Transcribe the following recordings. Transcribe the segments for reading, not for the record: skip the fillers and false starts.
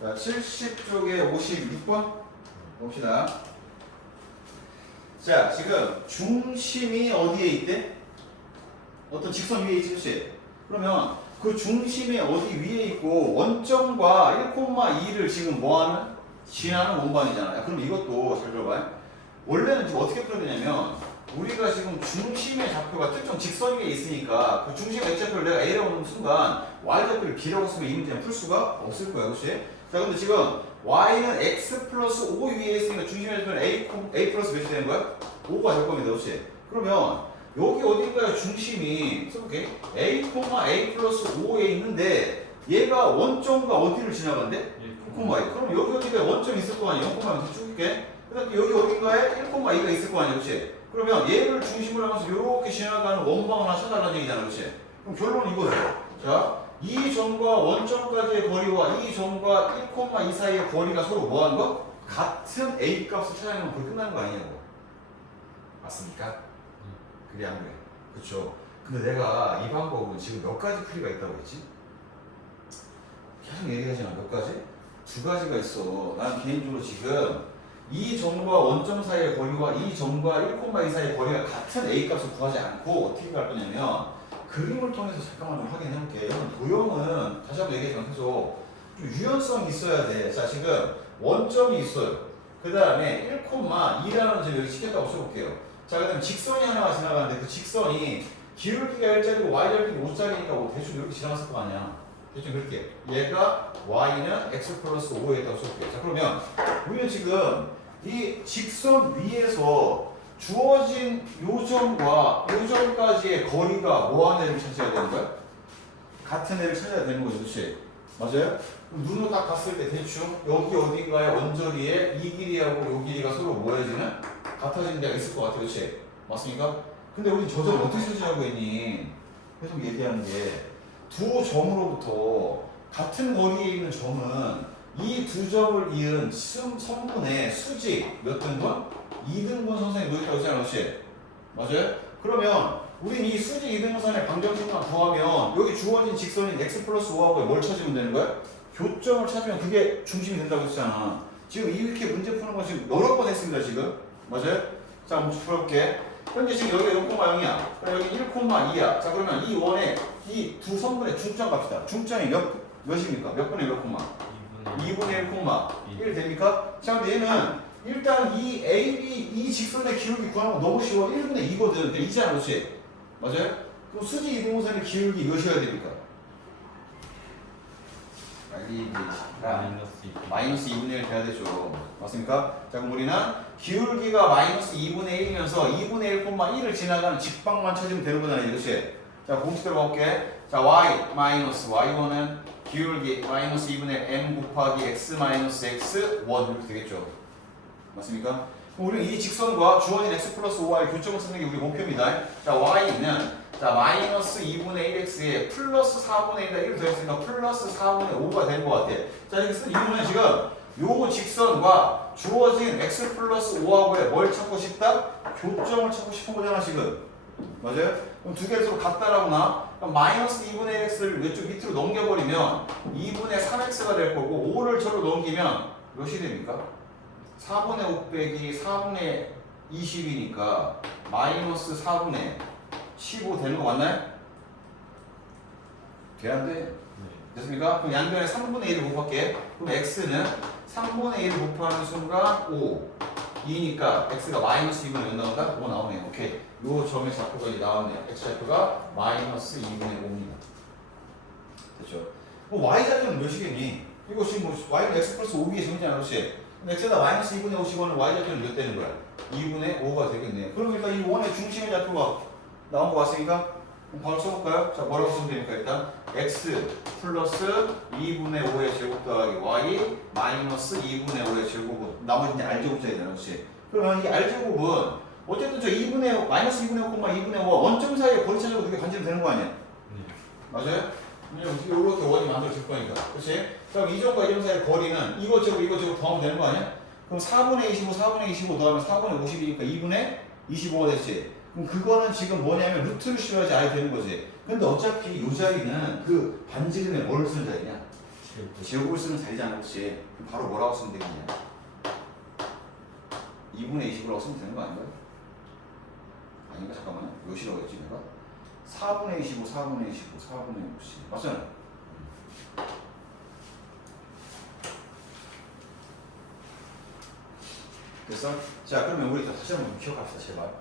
자, 70쪽에 56번 봅시다. 자, 지금 중심이 어디에 있대? 어떤 직선 위에 있지, 그치? 그러면 그 중심이 어디 위에 있고 원점과 1,2를 지금 뭐하는? 지나는 원반이잖아. 그럼 이것도 잘 들어봐요. 원래는 지금 어떻게 풀어야 되냐면 우리가 지금 중심의 좌표가 특정 직선 위에 있으니까 그 중심의 x좌표를 내가 a라고 놓는 순간 y좌표를 b라고 쓰면 이 문제는 풀 수가 없을 거야, 그치? 자, 근데 지금 y는 x 플러스 5 위에 있으니까 중심의 좌표는 a 플러스 몇이 되는 거야? 5가 될 겁니다, 그치? 그러면 여기 어딜까요? 중심이 써볼게. a, a 플러스 5에 있는데 얘가 원점과 어디를 지나간대? 1,2. 그럼 여기 어디가 원점이 있을 거 아니야? 0,2 쭉게. 그 다음에 여기 어딘가에 1,2가 있을 거 아니야, 그치? 그러면 얘를 중심으로 하면서 이렇게 지나가는 원방을 하나 찾아라는 얘기잖아, 그치? 그럼 결론은 이거죠. 자, 이 점과 원점까지의 거리와 이 점과 1,2 사이의 거리가 서로 뭐 하는 거? 같은 a 값을 찾아내면 거의 끝나는 거 아니냐고. 맞습니까? 그래 안 그래? 그쵸? 근데 내가 이 방법은 지금 몇 가지 풀이가 있다고 했지? 계속 얘기하지만 몇 가지? 두 가지가 있어. 난 개인적으로 지금 이 점과 원점 사이의 거리와 이 점과 1,2 사이의 거리가 같은 a 값을 구하지 않고 어떻게 갈 거냐면 그림을 통해서 잠깐만 좀 확인해 볼게. 여러분 도형은 다시 한번 얘기하지만 계속 좀 유연성이 있어야 돼. 자, 지금 원점이 있어요. 그 다음에 1,2라는 점 여기 시켰다고 써볼게요. 자, 그 다음에 직선이 하나가 지나가는데 그 직선이 기울기가 1짜리고 y좌표가 5짜리니까 뭐 대충 이렇게 지나갔을 거 아니야. 대충 그렇게. 얘가 y는 x 플러스 5에 있다고 써볼게요. 자, 그러면 우리는 지금 이 직선 위에서 주어진 요점과 요점까지의 거리가 뭐하는 애를 찾아야 되는 거야? 같은 애를 찾아야 되는 거죠, 그렇지? 맞아요? 그럼 눈으로 딱 봤을 때 대충 여기 어딘가에 원저리에 이 길이하고 이 길이가 서로 모여지는 같아지는 데가 있을 것 같아, 그렇지? 맞습니까? 근데 우리 저 점 어떻게 수지하고 있니? 계속 얘기하는 게 두 점으로부터 같은 거리에 있는 점은 이 두 점을 이은 선분의 수직 몇 등분? 2등분 선상에 놓였다고 했잖아, 그렇지? 맞아요? 그러면 우린 이 수직 2등분선의 방정식만 구하면 여기 주어진 직선인 x 플러스 5하고 뭘 찾으면 되는 거야? 교점을 찾으면 그게 중심이 된다고 했잖아. 지금 이렇게 문제 푸는 거 지금 여러 번 했습니다, 지금. 맞아요? 자, 먼저 풀어볼게. 현재 지금 여기가 0,0이야. 그럼 여기 1,2야. 자, 그러면 이 원의 이 두 선분의 중점 갑시다. 중점이 몇입니까? 몇 분의 몇 콤마? 2분의 1,1 됩니까? 자, 근데 얘는 일단 이 AB, 이 직선의 기울기 구하는 거 너무 쉬워. 1분의 2거든. 2잖아, 그렇지? 맞아요? 그럼 수직 이등분선의 기울기 몇이어야 됩니까? 마이너스 2분의 1 돼야 되죠. 맞습니까? 자, 그럼 우리는 기울기가 마이너스 2분의 1이면서 2분의 1,1을 지나가는 직방만 찾으면 되는 거잖아요, 그렇지? 자, 공식대로 가볼게. 자, y 마이너스 y1은 기울기 마이너스 2분의 m 곱하기 x 마이너스 x 1 이렇게 되겠죠. 맞습니까? 그럼 우리는 이 직선과 주어진 x 플러스 5y 교점을 쓰는 게 우리 목표입니다. 자, y는 자 마이너스 2분의 1x에 플러스 4분의 1에 1 더했으니까 플러스 4분의 5가 된 것 같아. 자, 이렇게 쓴 이유는 지금 요 직선과 주어진 x 플러스 5하고의 뭘 찾고 싶다? 교점을 찾고 싶은 거잖아, 지금. 맞아요? 그럼 두 개를 서로 같다라고 나? 그럼 마이너스 2분의 1x를 이쪽 밑으로 넘겨버리면 2분의 3x가 될 거고 5를 저로 넘기면 몇이 됩니까? 4분의 5 빼기 4분의 20이니까 마이너스 4분의 15 되는 거 맞나요? 돼, 안 돼? 됐습니까? 그럼 양변에 3분의 1을 곱할게. 그럼 x는 3분의 1을 곱하는 순간 5 2니까 x가 마이너스 2분의 몇 나온다? 5 나오네요. 오케이. 요 점의 좌표가 이제 나왔네요. x좌표가 마이너스 2분의 5입니다. 됐죠? 뭐 y좌표는 몇이겠니? 이거 지금 뭐 y는 x 플러스 5 위에 정의잖아, 그렇지? x에다 마이너스 2분의 5 집어넣으면 y좌표는 몇 되는 거야? 2분의 5가 되겠네. 그러니까 이 원의 중심의 좌표가 나온 거 같으니까 바로 써볼까요? 자, 뭐라고 쓰면 됩니까? 일단 x 플러스 2분의 5의 제곱 더하기 y 마이너스 2분의 5의 제곱은 나머지는 r제곱자이잖아, 그렇지? 그러면 이 r제곱은 어쨌든 저 2분의 마이너스 2분의 5, 2분의 5와 원점 사이의 거리 차지가 그게 반지름 되는 거 아니야? 맞아요? 왜냐면 이렇게 원이 만들어질 거니까, 그렇지? 그럼 이 점과 이 점 사이의 거리는 이거 제곱 더하면 되는 거 아니야? 그럼 4분의 25, 4분의 25 더하면 4분의 50이니까 2분의 25가 됐지? 그럼 그거는 지금 뭐냐면 루트를 씌워야지 알이 되는 거지. 근데 어차피 이 자리는 그 반지름에 뭘 쓴 자리냐? 제곱을 쓰면 자리잖아, 그렇지? 그럼 바로 뭐라고 쓰면 되겠냐? 2분의 20이라고 쓰면 되는 거 아닌가요? 아닌가? 잠깐만요. 몇이라고 했지 내가? 4분의 25, 4분의 25, 4분의 60 맞잖아요. 됐어? 자, 그러면 우리 다시 한번 기억합시다, 제발.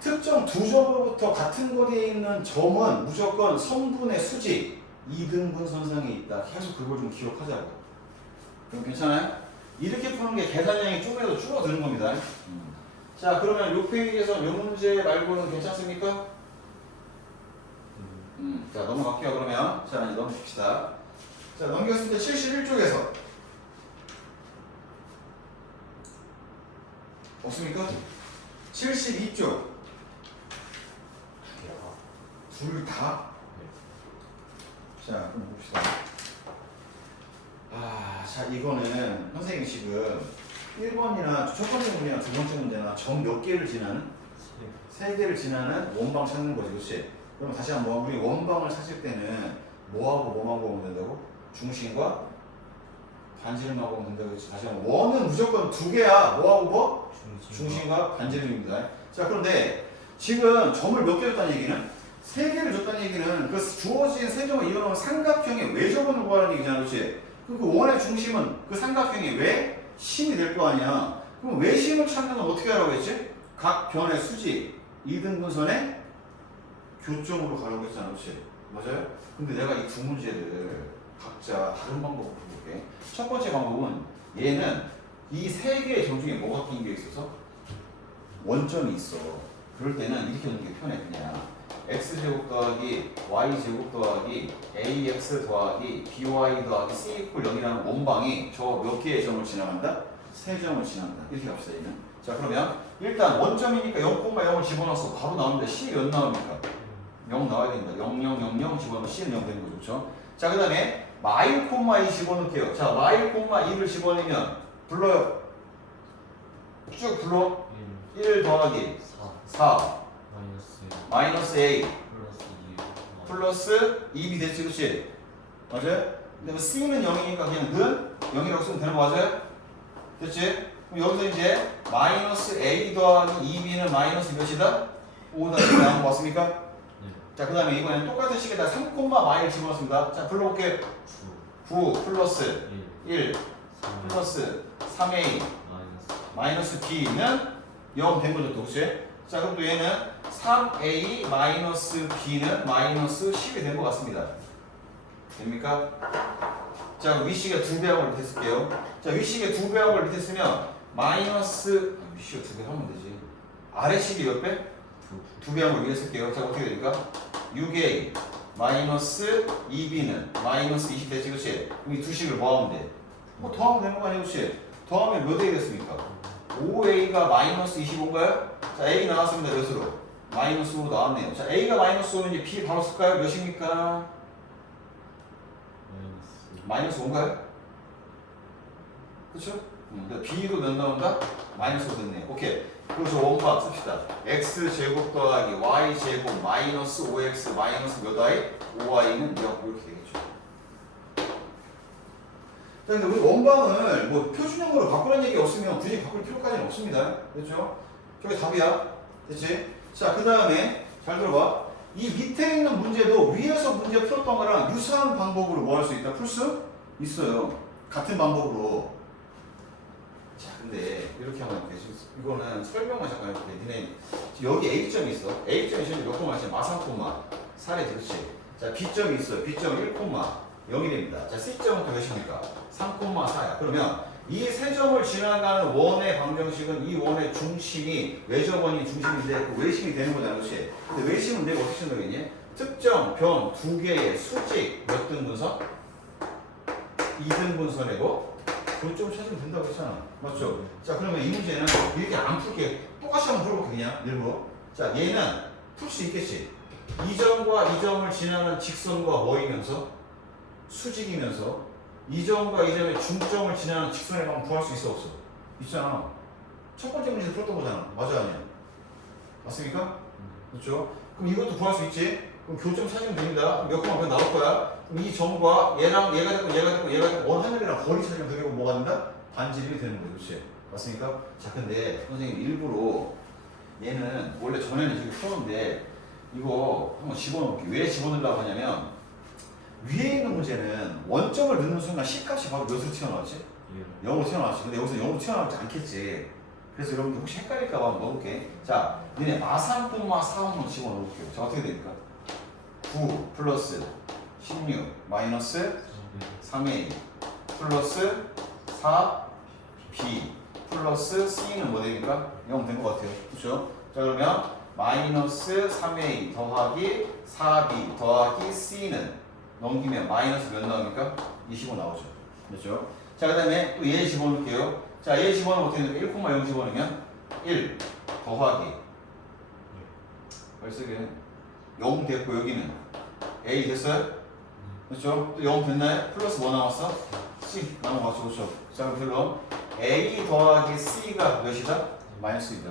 특정 두 점으로부터 같은 거리에 있는 점은 무조건 성분의 수직 2등분 선상에 있다. 계속 그걸 좀 기억하자고. 그럼 괜찮아요? 이렇게 푸는 게 계산량이 좀이라도 줄어드는 겁니다. 자, 그러면 요 페이지에서 요 문제 말고는 괜찮습니까? 자, 넘어갈게요, 그러면. 자, 이제 넘깁시다. 자, 넘겼을 때 71쪽에서. 없습니까? 72쪽. 둘 다? 자, 그럼 봅시다. 자, 이거는 선생님이 지금 1번이나 첫 번째 문제나 두 번째 문제나 점 몇 개를 지나는? 세 개를 지나는 원방 찾는 거지, 그렇지? 그럼 다시 한번 우리 원방을 찾을 때는 뭐하고 뭐만 보면 된다고? 중심과 반지름만 보면 된다고 그랬지? 다시 한번 원은 무조건 두 개야. 뭐하고 뭐? 중심과 반지름입니다. 자, 그런데 지금 점을 몇 개 줬다는 얘기는? 세 개를 줬다는 얘기는 그 주어진 세 점을 이어놓은 삼각형의 외접원을 구하는 얘기잖아, 그렇지? 그 원의 중심은 그 삼각형의 외심이 될 거 아니야. 그럼 외심을 찾는 건 어떻게 하라고 했지? 각 변의 수직 2등분선의 교점으로 가라고 했잖아, 그렇지? 맞아요? 근데 내가 이 두 문제를 각자 다른 방법으로 풀어볼게. 첫 번째 방법은 얘는 이 세 개의 점 중에 뭐가 낀 게 있어서 원점이 있어. 그럴 때는 이렇게 하는 게 편해. 그냥 x제곱 더하기 y제곱 더하기 ax 더하기 by 더하기 c 이퀄 0이라는 원방이 저 몇 개의 점을 지나간다? 세 점을 지나간다. 이렇게 갑시다, 얘는. 자, 그러면 일단 원점이니까 0,0을 집어넣어서 바로 나오는데 c 몇 나옵니까? 0 나와야 된다. 0, 0, 0, 0 집어넣으면 c는 0 되는 거죠, 그렇죠? 자, 그 다음에 마일 콤마 2 집어넣을게요. 자, 마일 콤마 2를 집어넣으면 불러요. 쭉 불러. 1 더하기 4 마이너스 A 플러스 2b 됐지, 그치? 맞아요? 근데 C는 0이니까 그냥 는 0이라고 쓰면 되는 거 맞아요? 됐지? 그럼 여기서 이제 마이너스 A 더하기 2b는 마이너스 몇이다? 5다. 이렇게 나온 거 맞습니까? 자, 그 다음에 이번엔 똑같은 식에다 3, 마일 집어넣습니다. 자, 불러볼게. 9 플러스 1 플러스 3A 마이너스 B는 0 된 거죠, 또, 그치? 자, 그럼 또 얘는 3A 마이너스 B는 마이너스 10이 된 것 같습니다. 됩니까? 자, 위식의 2배항을 밑에 쓸게요. 자, 위식의 2배항을 밑에 쓰면 마이너스 위식의 2배 하면 되지. 아래식이 몇 배? 2배항을 위에 쓸게요. 자, 어떻게 됩니까? 6A 마이너스 2B는 마이너스 20 되지, 그치? 그럼 이 두 식을 뭐 하면 돼? 뭐 더하면 되는 거 아니에요, 그치? 더하면 몇 A 됐습니까? 5A가 마이너스 25인가요? 자, A 나왔습니다. 몇으로? 마이너스 5로 나왔네요. 자, A가 마이너스 5면 이제 B 바로 쓸까요? 몇입니까? 마이너스 5인가요? 그쵸? B도 몇 나온다? 마이너스 5 됐네요. 오케이. 그리고 저 원방 씁시다. X제곱 더하기 Y제곱 마이너스 5X 마이너스 몇 Y? 5Y는 0 이렇게 되겠죠. 자, 근데 우리 원방을 뭐 표준형으로 바꾸는 얘기 없으면 굳이 바꿀 필요까지는 없습니다. 됐죠? 저게 답이야. 됐지? 자, 그 다음에 잘 들어봐. 이 밑에 있는 문제도 위에서 문제 풀었던 거랑 유사한 방법으로 뭐 할 수 있다? 풀 수 있어요. 같은 방법으로. 자, 근데 이렇게 하면 돼. 이거는 설명만 잠깐 해볼게. 니네 여기 A점이 있어. A점이 현재 몇 콤마? 지금 마삼 콤마 4래, 그렇지? 자, B점이 있어요. B점 1 콤마 0이 됩니다. 자, C점은 또 몇입니까? 3 콤마 4야. 그러면 이 세 점을 지나가는 원의 방정식은 이 원의 중심이 외접원이 중심인데 그 외심이 되는 거잖아, 그렇지? 근데 외심은 내가 어떻게 생각했니? 특정 변 두 개의 수직 몇 등분선? 2등분선이고 교점을 찾으면 된다고 했잖아, 맞죠? 자, 그러면 이 문제는 이렇게 안 풀게 똑같이 한번 풀어볼게, 그냥 일부러. 자, 얘는 풀 수 있겠지? 이 점과 이 점을 지나는 직선과 뭐이면서? 수직이면서 이 점과 이 점의 중점을 지나는 직선에 가면 구할 수 있어, 없어? 있잖아. 첫 번째 문제에서 풀었던 거잖아. 맞아, 아니야? 맞습니까? 그렇죠? 그럼 이것도 구할 수 있지? 그럼 교점 찾으면 됩니다. 몇 콤마 몇 나올 거야? 그럼 이 점과 얘랑 얘가 됐고 얘가 됐고 얘가 됐고 원 하늘이랑 거리 찾으면 되고 뭐가 된다? 반지름이 되는 거죠. 그렇지? 맞습니까? 자, 근데 선생님 일부러 얘는 원래 전에는 저기 풀었는데 이거 한번 집어넣을게요. 왜 집어넣으려고 하냐면 위에 있는 문제는 원점을 넣는 순간 C값이 바로 몇으로 튀어나왔지? 0으로 튀어나왔지. 근데 여기서 0으로 튀어나오지 않겠지. 그래서 여러분들 혹시 헷갈릴까봐 한번 넣어볼게. 자, 너네 마삼콤마 4 한번 집어넣을게요. 자, 어떻게 됩니까? 9 플러스 16 마이너스 3a 플러스 4b 플러스 c는 뭐 됩니까? 0 된 것 같아요. 그렇죠? 자, 그러면 마이너스 3a 더하기 4b 더하기 c는 넘기면 마이너스 몇 나옵니까? 25 나오죠. 그렇죠? 자, 그 다음에 또 얘 집어넣을게요. 자, 얘 집어넣으면 어떻게 됩니까? 1,0 집어넣으면 1 더하기 벌써 0 됐고 여기는 a 됐어요? 그렇죠? 또 0 됐나요? 플러스 뭐 나왔어? c 나눠봤죠. 그렇죠? 자, 그럼 a 더하기 c가 몇이다? 마이너스 2다.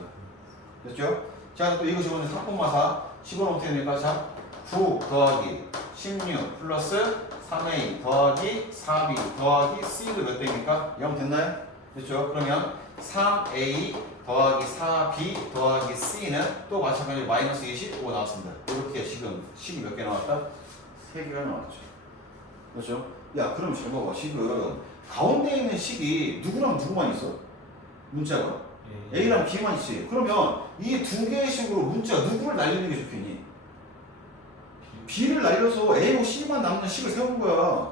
됐죠? 자, 또 이거 집어넣으면 4,4 집어넣으면 어떻게 됩니까? 자, 9 더하기 16 플러스 3a 더하기 4b 더하기 c도 몇 대입니까? 0 됐나요? 그렇죠? 그러면 3a 더하기 4b 더하기 c는 또 마찬가지로 마이너스 25 나왔습니다. 이렇게 지금 식이 몇 개 나왔다? 3개가 나왔죠. 그렇죠? 야, 그럼 잘 봐봐. 지금 가운데 있는 식이 누구랑 누구만 있어? 문자가 a랑 b만 있지. 그러면 이 두 개의 식으로 문자 누구를 날리는 게 좋겠니? b를 날려서 a하고 c만 남는 식을 세운 거야.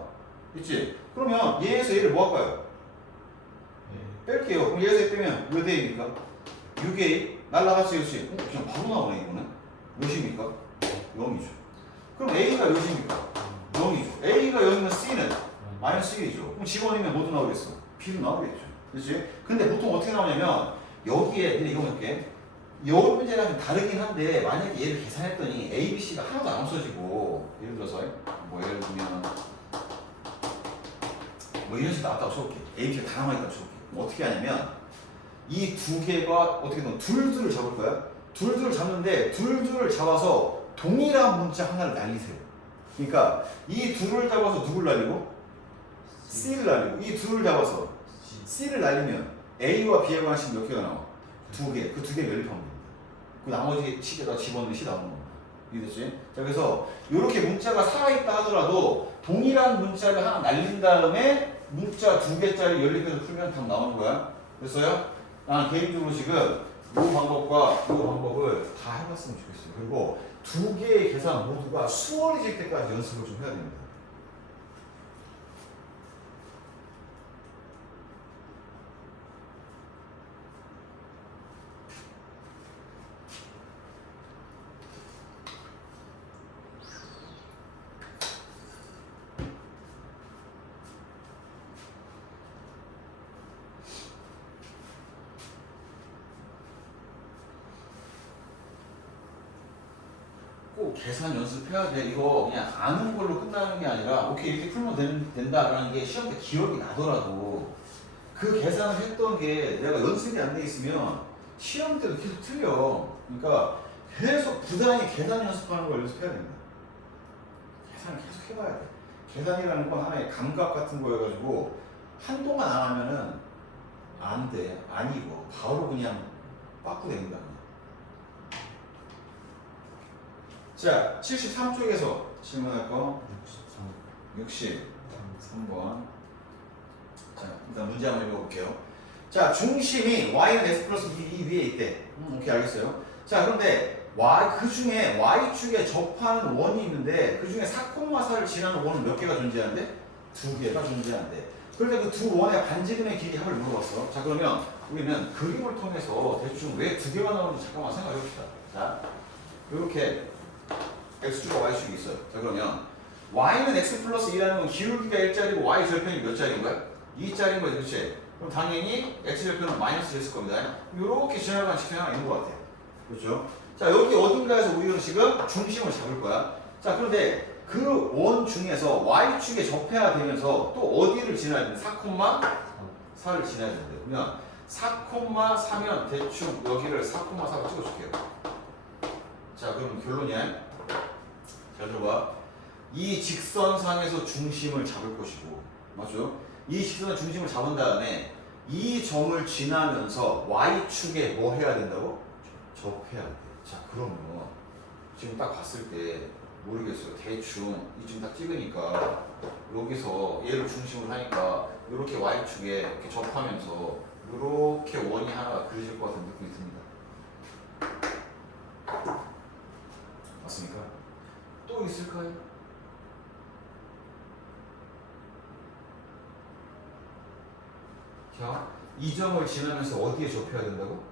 그치? 그러면 얘에서 얘를 뭐 할까요? 뺄게요. 그럼 얘에서 얘 빼면 몇 A입니까? 6A 날라갔지. 그렇지? 그냥 바로 나오네. 이거는 몇입니까? 0이죠. 그럼 A가 몇입니까? 0이죠. A가 0이면 C는 마이너스 1이죠. 그럼 집어넣으면 뭐도 나오겠어? B도 나오겠죠. 그렇지? 근데 보통 어떻게 나오냐면 여기에 이거 볼게. 이 문제랑 좀 다르긴 한데 만약에 얘를 계산했더니 A, B, C가 하나도 안 없어지고 예를 들어서 뭐 예를 들면 뭐 이런 식으로 나왔다고 쳐볼게. A, B, C가 다 남아있다고 쳐볼게. 어떻게 하냐면 이 두 개가 어떻게 보면 둘둘을 잡을 거야. 둘둘을 잡는데 둘둘을 잡아서 동일한 문자 하나를 날리세요. 그러니까 이 둘을 잡아서 누굴 날리고? C를 날리고 이 둘을 잡아서 C를 날리면 A와 B에 관한 식 몇 개가 나와? 2개. 그 2개 연립하면 됩니다. 그 나머지 식에다 집어넣는 식 나오는 겁니다. 이해됐지? 자, 그래서 이렇게 문자가 살아있다 하더라도 동일한 문자를 하나 날린 다음에 문자 2개짜리 연립해서 풀면 답 나오는 거야. 됐어요? 나는 개인적으로 지금 이 방법과 이 방법을 다 해봤으면 좋겠어요. 그리고 2개의 계산 모두가 수월해질 때까지 연습을 좀 해야 됩니다. 꼭 계산 연습해야 돼. 이거 그냥 아는 걸로 끝나는 게 아니라 오케이 이렇게 풀면 된다라는 게 시험 때 기억이 나더라도 그 계산을 했던 게 내가 연습이 안 돼 있으면 시험 때도 계속 틀려. 그러니까 계속 부단히 계산 연습하는 걸 연습해야 됩니다. 계산을 계속 해봐야 돼. 계산이라는 건 하나의 감각 같은 거여가지고 한동안 안 하면은 안 돼. 아니고 바로 그냥 빠꾸 됩니다. 자, 73쪽에서 질문할 거 63번. 자, 일단 문제 한번 읽어볼게요. 자, 중심이 y는 x 플러스 b 위에 있대. 오케이, 알겠어요. 자, 그런데 그 중에 y축에 접하는 원이 있는데 그 중에 4,4를 지나는 원은 몇 개가 존재하는데? 2개가 존재하는데. 그런데 그 두 원의 반지름의 길이 합을 물어봤어. 자, 그러면 우리는 그림을 통해서 대충 왜 2개가 나오는지 잠깐만 생각해 봅시다. 자, 이렇게 x축과 y축이 있어요. 자, 그러면 y는 x 플러스 2라는 건 기울기가 1짜리고 y 절편이 몇 짜리인 거야? 2짜리인 거지, 그렇지? 그럼 당연히 x 절편은 마이너스를 했을 겁니다. 이렇게 지나가는 식이 하나 있는 것 같아요. 그렇죠? 자, 여기 어딘가에서 우리는 지금 중심을 잡을 거야. 자, 그런데 그 원 중에서 y축에 접해야 되면서 또 어디를 지나야 되는데 4,4를 지나야 되는데 그러면 4,4면 대충 여기를 4,4로 찍어줄게요. 자, 그럼 결론이야. 잘 들어봐. 이 직선상에서 중심을 잡을 것이고, 맞죠? 이 직선의 중심을 잡은 다음에 이 점을 지나면서 y축에 뭐 해야 된다고? 접해야 돼. 자, 그러면 지금 딱 봤을 때 모르겠어요. 대충 이쯤 딱 찍으니까 여기서 얘를 중심으로 하니까 이렇게 y축에 이렇게 접하면서 이렇게 원이 하나가 그려질 것 같은 느낌이 듭니다. 맞습니까? 또 있을까요? 자, 이 점을 지나면서 어디에 접해야 된다고?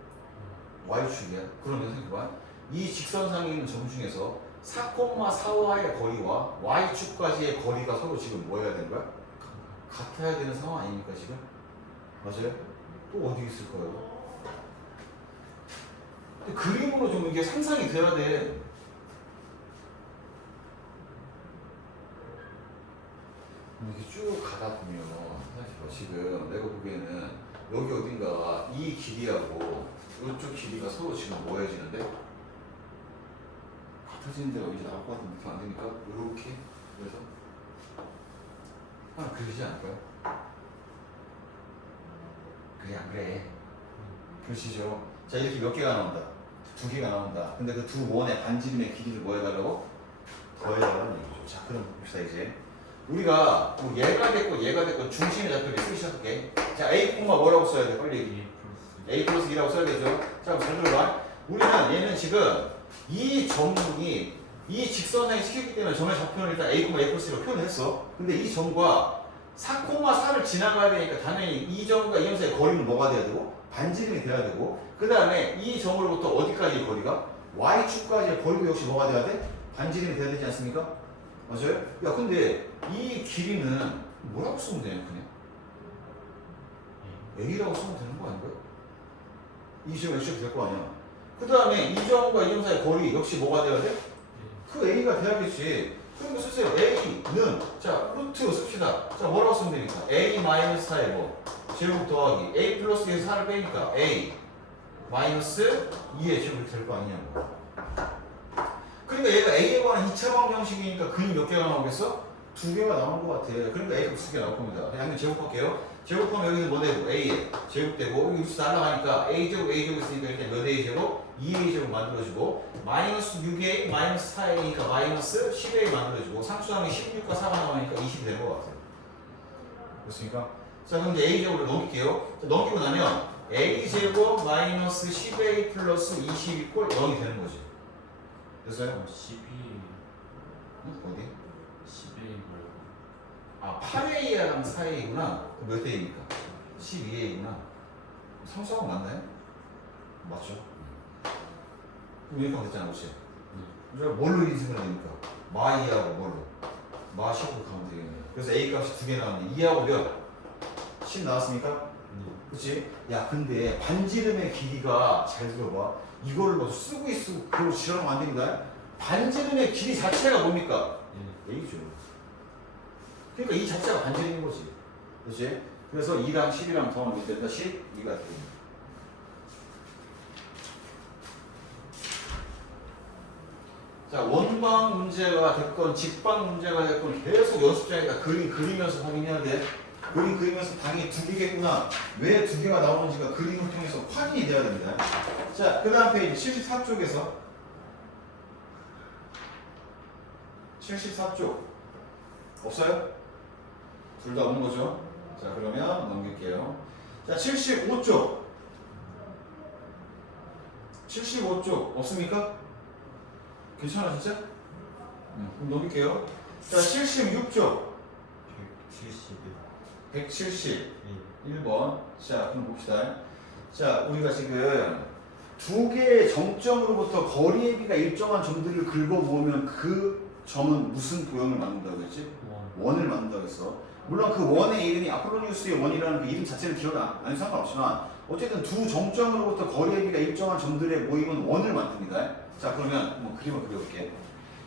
y축이야. 그러면 생각해봐. 이 직선상에 있는 점 중에서 4,4와의 거리와 y축까지의 거리가 서로 지금 뭐 해야 되는 거야? 같아야 되는 상황 아닙니까 지금? 맞아요? 또 어디 있을까요? 그림으로 좀 이게 상상이 돼야 돼. 이렇게 쭉 가다 보면 사실 지금 내가 보기에는 여기 어딘가 이 길이하고 이쪽 길이가 서로 지금 모여지는데 같아지는 데가 이제 나올 것 같은 느낌 안 드니까 이렇게 그래서 하나 그리지 않을까요? 그래 안 그래? 그러시죠. 자 이렇게 몇 개가 나온다. 2개가 나온다. 근데 그 두 원의 반지름의 길이를 뭐 해달라고? 더해달라는 얘기죠. 자 그럼 봅시다 이제. 우리가 뭐 얘가 됐고 얘가 됐고 중심의 좌표를 쓰기 시작할게. 자 A 뭐라고 써야 돼? 빨리 A 플러스 2라고 써야 되죠. 자 그럼 잘 들어봐. 우리는 얘는 지금 이 점이 이 직선상에 시켰기 때문에 점의 좌표는 일단 A 플러스 1로 표현을 했어. 근데 이 점과 4,4를 지나가야 되니까 당연히 이 점과 이 점 사이의 거리는 뭐가 돼야 되고? 반지름이 돼야 되고 그 다음에 이 점으로부터 어디까지의 거리가? Y축까지의 거리도 역시 뭐가 돼야 돼? 반지름이 돼야 되지 않습니까? 맞아요? 야 근데 이 길이는 뭐라고 쓰면 되냐 그냥? A라고 쓰면 되는 거 아닌가요? 이 점 X가 될 거 아니야. 그 다음에 이 점과 이 점 사이의 거리 역시 뭐가 돼야 돼? 그 A가 돼야겠지. 그러면 쓰세요. A는 자 루트 씁시다. 자 뭐라고 쓰면 되니까 A 마이너스 4의 뭐 제곱 더하기 A 플러스 2에서 4를 빼니까 A 마이너스 2의 제곱이 될 거 아니냐고. 그러니까 얘가 A에 관한 2차 방정식이니까 근이 몇 개가 나오겠어? 2개가 나오는 것 같아. 그러니까 A가 2개 나올 겁니다. 그냥 제곱할게요. 제곱하면 여기서 뭐 되고? A에 제곱되고 여기 루트 날라가니까 A제곱 A제곱 있으니까 일단 몇 A제곱? 2A제곱 만들어지고 마이너스 6A 마이너스 4A니까 마이너스 10A 만들어지고 상수항이 16과 4가 나오니까 20이 되는 것 같아요. 그렇습니까? 자 그럼 이제 A제곱을 넘길게요. 자, 넘기고 나면 A제곱 마이너스 10A 플러스 20 이꼴 0이 되는 거지. 됐어요? 12 어디? 12 말고 아 8A랑 4A구나. 몇 A입니까? 12A구나. 상수항 맞나요? 맞죠? 그럼 이렇게 하면 됐잖아, 그렇지? 우리가 뭘로 인식을 됩니까? 마 2하고 뭘로? 마 10으로 가면 되겠네. 그래서 A 값이 2개 나왔는데 2하고 몇? 10 나왔습니까? 그치? 야 근데 반지름의 길이가 잘 들어봐. 이거를 뭐 쓰고 있고 그걸 지랄하면 안 됩니다. 반지름의 길이 자체가 뭡니까? A죠. 그러니까 이 자체가 반지름인 거지. 그치? 그래서 2랑 10이랑 더하면 몇 된다? 12가 됩니다. 자, 원방 문제가 됐건 직방 문제가 됐건 계속 연습장에다 그림 그리면서 확인해야 돼. 그림 그리면서 당연히 2개겠구나. 왜 2개가 나오는지가 그림을 통해서 확인이 돼야 됩니다. 자, 그 다음 페이지 74쪽에서 74쪽 없어요? 둘 다 없는 거죠? 자, 그러면 넘길게요. 자, 75쪽 75쪽 없습니까? 괜찮아 진짜? 그럼 넘길게요. 자 76쪽 170 1번. 자 그럼 봅시다. 자 우리가 지금 두 개의 정점으로부터 거리의 비가 일정한 점들을 긁어 모으면 그 점은 무슨 도형을 만든다고 했지? 원을 만든다고 했어. 물론 그 원의 이름이 아폴로니우스의 원이라는 그 이름 자체를 기억 안 해도 상관없지만 어쨌든 두 정점으로부터 거리의 비가 일정한 점들의 모임은 원을 만듭니다. 자 그러면 뭐 그림을 그려볼게.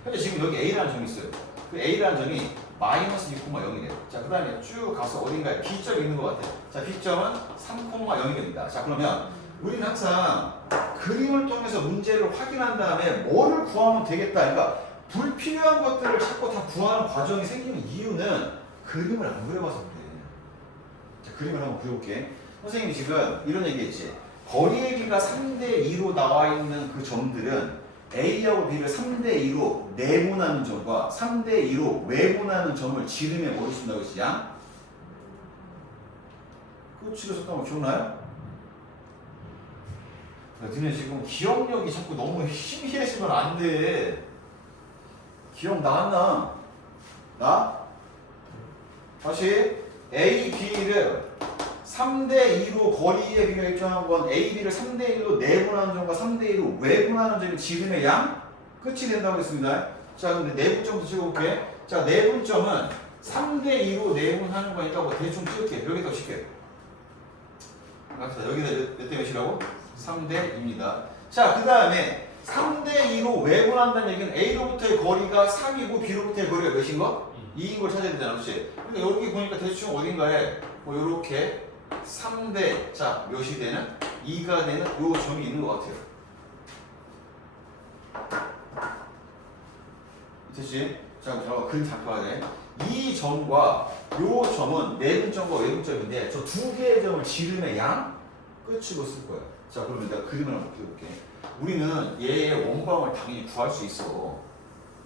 현재 지금 여기 A라는 점이 있어요. 그 A라는 점이 마이너스 6,0이래요. 자 그 다음에 쭉 가서 어딘가에 B점이 있는 것 같아요. 자 B점은 3,0이 됩니다. 자 그러면 우리는 항상 그림을 통해서 문제를 확인한 다음에 뭐를 구하면 되겠다. 그러니까 불필요한 것들을 자꾸 다 구하는 과정이 생기는 이유는 그림을 안 그려봐서 그래. 자, 그림을 한번 그려볼게. 선생님이 지금 이런 얘기했지. 거리의 비가 3대2로 나와 있는 그 점들은 A하고 B를 3대2로 내분하는 점과 3대2로 외분하는 점을 지름에 뭐를 쓴다고 했지? 양? 끝으로 썼던 거 기억나요? 너네 지금 기억력이 자꾸 너무 희미해지면 안 돼. 기억 나왔나? 나? 다시 A, B를 3대2로 거리의 비가 일정한 건 A, B를 3대1로 내분하는 점과 3대1로 외분하는 점이 지름의 양? 끝이 된다고 했습니다. 자, 근데 내분점도 찍어볼게. 자, 내분점은 3대2로 내분하는 거니까 뭐 대충 찍을게. 여기다 칠게. 여기다 몇 대 몇이라고? 3대2입니다. 자, 그 다음에 3대2로 외분한다는 얘기는 A로부터의 거리가 3이고 B로부터의 거리가 몇인 거? 2인 걸 찾아야 되잖아, 그렇지? 그러니까 여기 보니까 대충 어딘가에 뭐 이렇게 3대 자 몇이 되는? 2가 되는 요 점이 있는 것 같아요. 됐지? 자, 그럼 그림 잘 봐야 돼. 이 점과 요 점은 내분점과 외분점인데 저 두 개의 점을 지름의 양 끝으로 쓸 거야. 자, 그러면 내가 그림을 한번 그려볼게. 우리는 얘의 원방을 당연히 구할 수 있어.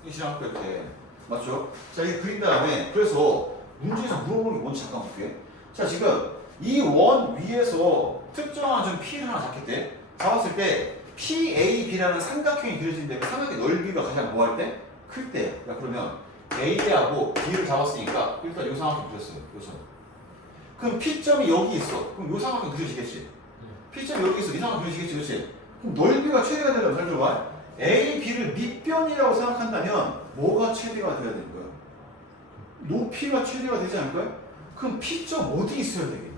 이 시간학교 때 맞죠? 자, 이게 그린 다음에 그래서 문제에서 물어보는 게 뭔지 잠깐 볼게. 자, 지금 이 원 위에서 특정한 점 P를 하나 잡겠대. 잡았을 때 PAB라는 삼각형이 그려지는데 그 삼각의 넓이가 가장 뭐 할 때? 클 때. 야, 그러면 A하고 B를 잡았으니까 일단 요 삼각형 그렸어요. 요 점. 그럼 P점이 여기 있어. 그럼 요 삼각형 그려지겠지? P점이 여기 있어. 이 삼각형 그려지겠지? 그렇지? 그럼 넓이가 최대가 되려면 잘 들어봐. A, B를 밑변이라고 생각한다면 뭐가 최대가 돼야 되는 거야? 높이가 최대가 되지 않을까요? 그럼 P점 어디 있어야 되겠냐?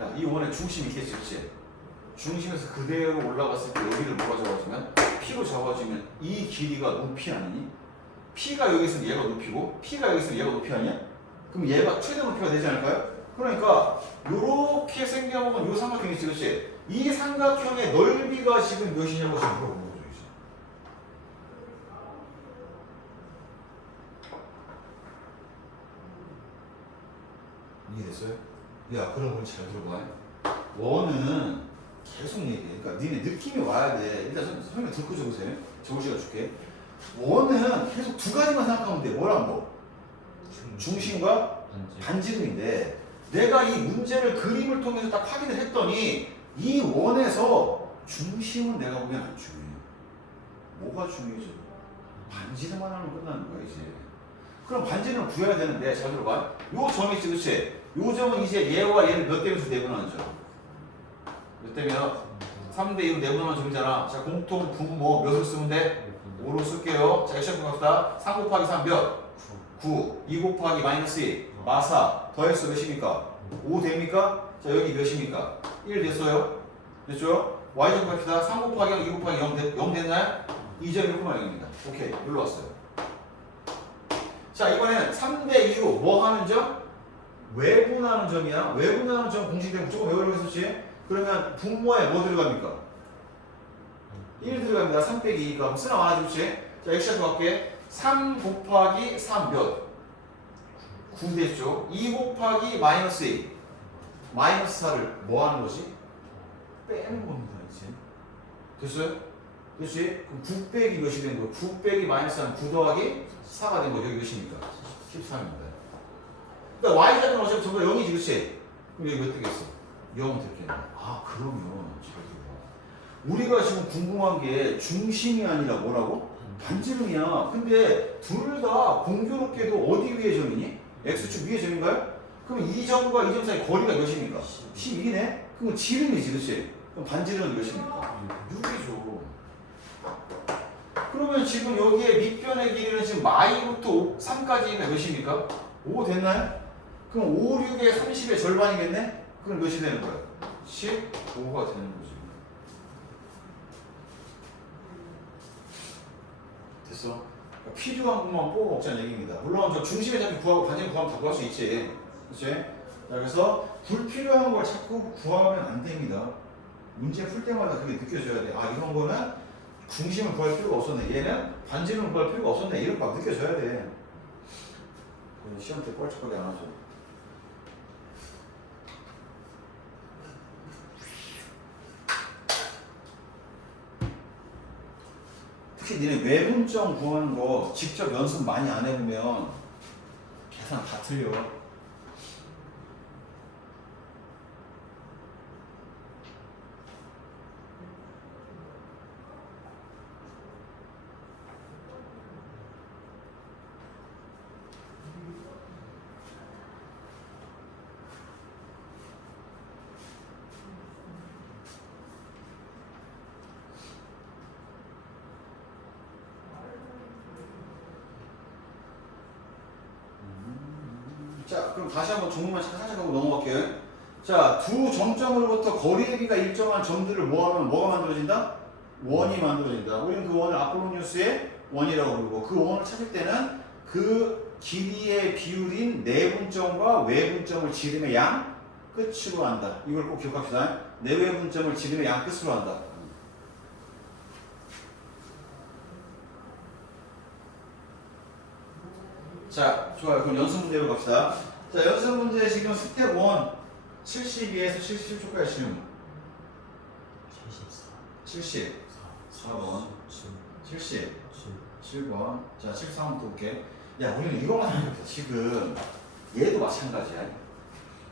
야, 이 원의 중심이 있겠지, 그렇지? 중심에서 그대로 올라갔을 때 여기를 뭐가 잡아주면? P로 잡아주면 이 길이가 높이 아니니? P가 여기 있으면 얘가 높이고 P가 여기 있으면 얘가 높이 아니야? 그럼 얘가 최대 높이가 되지 않을까요? 그러니까 요렇게 생겨먹은 요 삼각형이 있지, 그렇지? 이 삼각형의 넓이가 지금 몇이냐고 지금 물어보는 거죠, 이제. 이해됐어요? 야, 그런 걸 잘 들어봐. 원은 계속 얘기해. 그러니까 니네 느낌이 와야 돼. 일단 설명 듣고 적으세요. 정시가 줄게. 원은 계속 두 가지만 생각하면 돼. 뭐랑 뭐? 중심과 반지름인데 내가 이 문제를 그림을 통해서 딱 확인을 했더니 이 원에서 중심은 내가 보기엔 안 중요해. 뭐가 중요해져? 반지름만 하면 끝나는 거야, 이제. 그럼 반지름을 구해야 되는데, 잘 들어봐. 요 점이 있지, 그치? 요 점은 이제 얘와 얘를 몇 대 몇으로 내분하는 점? 몇 대 몇? 3대2로 내분하는 점이잖아. 자, 공통 분모 몇을 쓰면 돼? 5로 쓸게요. 자, 액션 갑시다. 3 곱하기 3 몇? 9. 2 곱하기 마이너스 2. 마사. 더해서 몇입니까? 5 됩니까? 자, 여기 몇입니까? 1 됐어요. 됐죠? y제곱 갑시다. 3 곱하기 0, 2 곱하기 0 됐나요? 2점 1,0입니다. 오케이. 여기로 왔어요. 자, 이번에는 3대2로 뭐 하는 점? 외분하는 점이야. 외분하는 점 공식되면 무조건 외우려고 했었지? 그러면 분모에 뭐 들어갑니까? 1 들어갑니다. 3 빼기 2가. 그럼 쓰나 많아지, 그렇지? 자, 액션 갈게. 3 곱하기 3 몇? 9 됐죠? 2 곱하기 마이너스 2. 마이너스 4를 뭐 하는 거지? 빼는 겁니다, 이제. 됐어요? 그렇지? 그럼 9 빼기 몇이 된 거예요? 9 빼기 마이너스 4는 9 더하기 4가 된 거죠. 여기 몇입니까? 13입니다. 그러니까 y좌표는 어차피 전부 다 0이지, 그렇지? 그럼 여기 몇 되겠어? 0 됐겠네. 아, 그러면 우리가 지금 궁금한 게 중심이 아니라 뭐라고? 반지름이야. 근데 둘 다 공교롭게도 어디 위의 점이니? x축 위의 점인가요? 그럼 이 점과 이 점 사이 거리가 몇입니까? 12네? 그럼 지름이지, 그렇지? 그럼 반지름은 몇입니까? 6이죠. 그러면 지금 여기에 밑변의 길이는 지금 마이부터 3까지가 몇입니까? 5 됐나요? 그럼 5, 6에 30의 절반이겠네? 그럼 몇이 되는 거야? 15가 되는 거지. 됐어? 그러니까 필요한 것만 뽑아 먹자는 얘기입니다. 물론 저 중심의 잡이 구하고 반지름 구하면 다 구할 수 있지. 그렇지? 자, 그래서 불필요한 걸 자꾸 구하면 안 됩니다. 문제 풀 때마다 그게 느껴져야 돼. 아, 이런 거는 중심을 구할 필요가 없었네. 얘는 반지름을 구할 필요가 없었네. 이런 거 막 느껴져야 돼. 시험 때 뻘쭘하게 안 하죠. 특히 니네 외분점 구하는 거 직접 연습 많이 안 해보면 계산 다 틀려. 자, 그럼 다시 한번 종류만 살짝 하고 넘어갈게요. 자, 두 점점으로부터 거리의 비가 일정한 점들을 모아면 뭐가 만들어진다? 원이 만들어진다. 우리는 그 원을 아폴로니우스의 원이라고 부르고, 그 원을 찾을 때는 그 길이의 비율인 내분점과 외분점을 지름의 양 끝으로 한다. 이걸 꼭 기억합시다. 내외분점을 지름의 양 끝으로 한다. 자, 좋아요. 그럼 연습 문제로 갑시다. 자, 연습 문제 지금 스텝 1 72에서 77초까지 질문. 74 74번 70 7 7번. 자, 73부터 볼게. 야, 우리는 이거만 하면 돼. 지금 얘도 마찬가지야.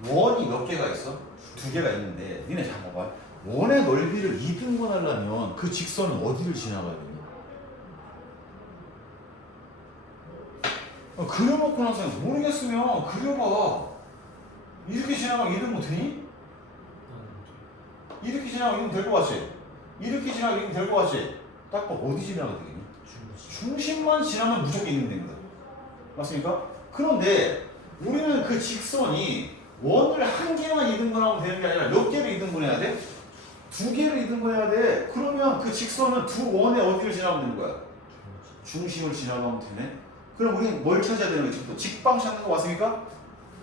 원이 몇 개가 있어? 두 개가 있는데 니네 잘 봐봐. 원의 넓이를 2등분 하려면 그 직선은 어디를 지나가야 되냐? 그려놓고 나서 모르겠으면 그려봐. 이렇게 지나가면 2등분 되니? 이렇게 지나가면 2등분 될 것 같지? 이렇게 지나가면 2등분 될 것 같지? 딱 봐. 어디 지나가야 되겠니? 중심만 지나면 무조건 2등분 됩니다. 맞습니까? 그런데 우리는 그 직선이 원을 한 개만 2등분하면 되는 게 아니라 몇 개를 2등분해야 돼? 두 개를 2등분해야 돼. 그러면 그 직선은 두 원의 어디를 지나가면 되는 거야? 중심을 지나가면 되네. 그럼 우리는 뭘 찾아야 되는 거지? 직방 찾는 거 맞습니까?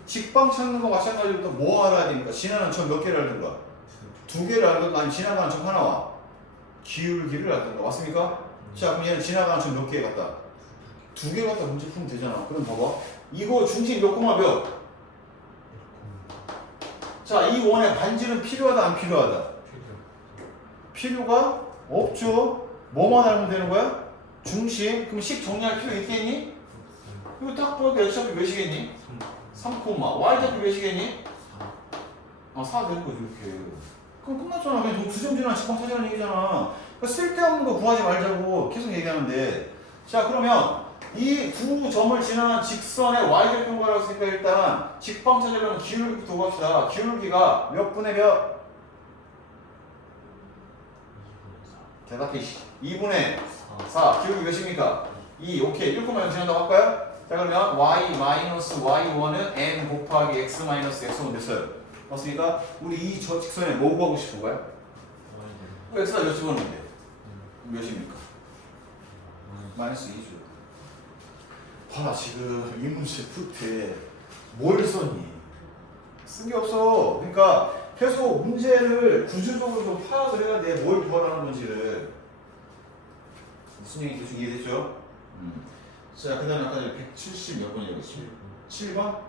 직방 찾는 거 마찬가지로 뭐 알아야 됩니까? 지나가는 점 몇 개를 알든가? 두 개를 알든가 아니면 지나가는 점 하나와 기울기를 알든가. 맞습니까? 자, 그럼 얘는 지나가는 점 몇 개 갖다? 두 개 갖다 문제 풀면 되잖아. 그럼 봐봐. 이거 중심 몇 콤마 몇? 자, 이 원의 반지는 필요하다 안 필요하다? 필요가 없죠. 뭐만 알면 되는 거야? 중심. 그럼 식 정리할 필요 있겠니? 이거 딱 보니까 x좌표 몇이겠니? 3, y좌표 몇이겠니? 4 되는 거지 이렇게. 그럼 끝났잖아. 그냥 두 점 지나 직방 찾으라는 얘기잖아. 그러니까 쓸데없는 거 구하지 말자고 계속 얘기하는데. 자, 그러면 이 두 점을 지나는 직선의 y절편과라고 했으니까 일단 직방 찾으려면 기울기부터 구합시다. 기울기가 몇 분의 몇? 대답해. 2분의 4. 기울기 몇입니까? 2. 오케이. 1,0 지난다고 할까요? 자, 그러면 y-y1은 n 곱하기 x-x1 됐어요. 맞습니까? 우리 이 저 직선에 뭐 구하고 싶은 거야? x가 몇 집었는데? 몇입니까? 마이너스 2죠. 봐라, 지금 이 문제 풀 때 뭘 썼니? 쓴 게 없어. 그러니까 계속 문제를 구조적으로 좀 파악을 해야 돼. 뭘 구하라는 건지를. 무슨 얘기 대충 이해됐죠? 자, 그 다음에 아까 170 몇 번이라고 했지? 7번?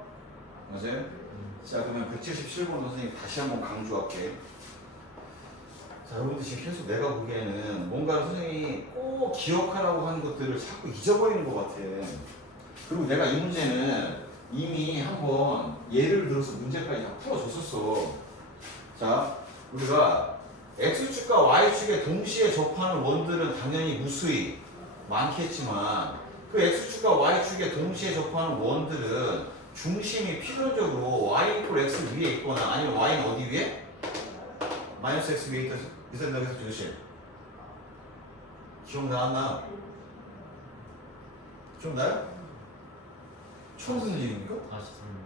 맞아요? 자, 그러면 177번 선생님 다시 한번 강조할게. 자, 여러분들 지금 계속 내가 보기에는 뭔가 선생님이 꼭 기억하라고 하는 것들을 자꾸 잊어버리는 것 같아. 그리고 내가 이 문제는 이미 한번 예를 들어서 문제까지 다 풀어줬었어. 자, 우리가 X축과 Y축에 동시에 접하는 원들은 당연히 무수히 많겠지만 그 X축과 Y축에 동시에 접하는 원들은 중심이 필연적으로 Y 이퀄 X 위에 있거나 아니면 Y는 어디 위에? 마이너스 X 위에 있다고 해서 조심. 기억나왔나? 기억나요? 처음 듣는 얘기입니까? 다시 설명.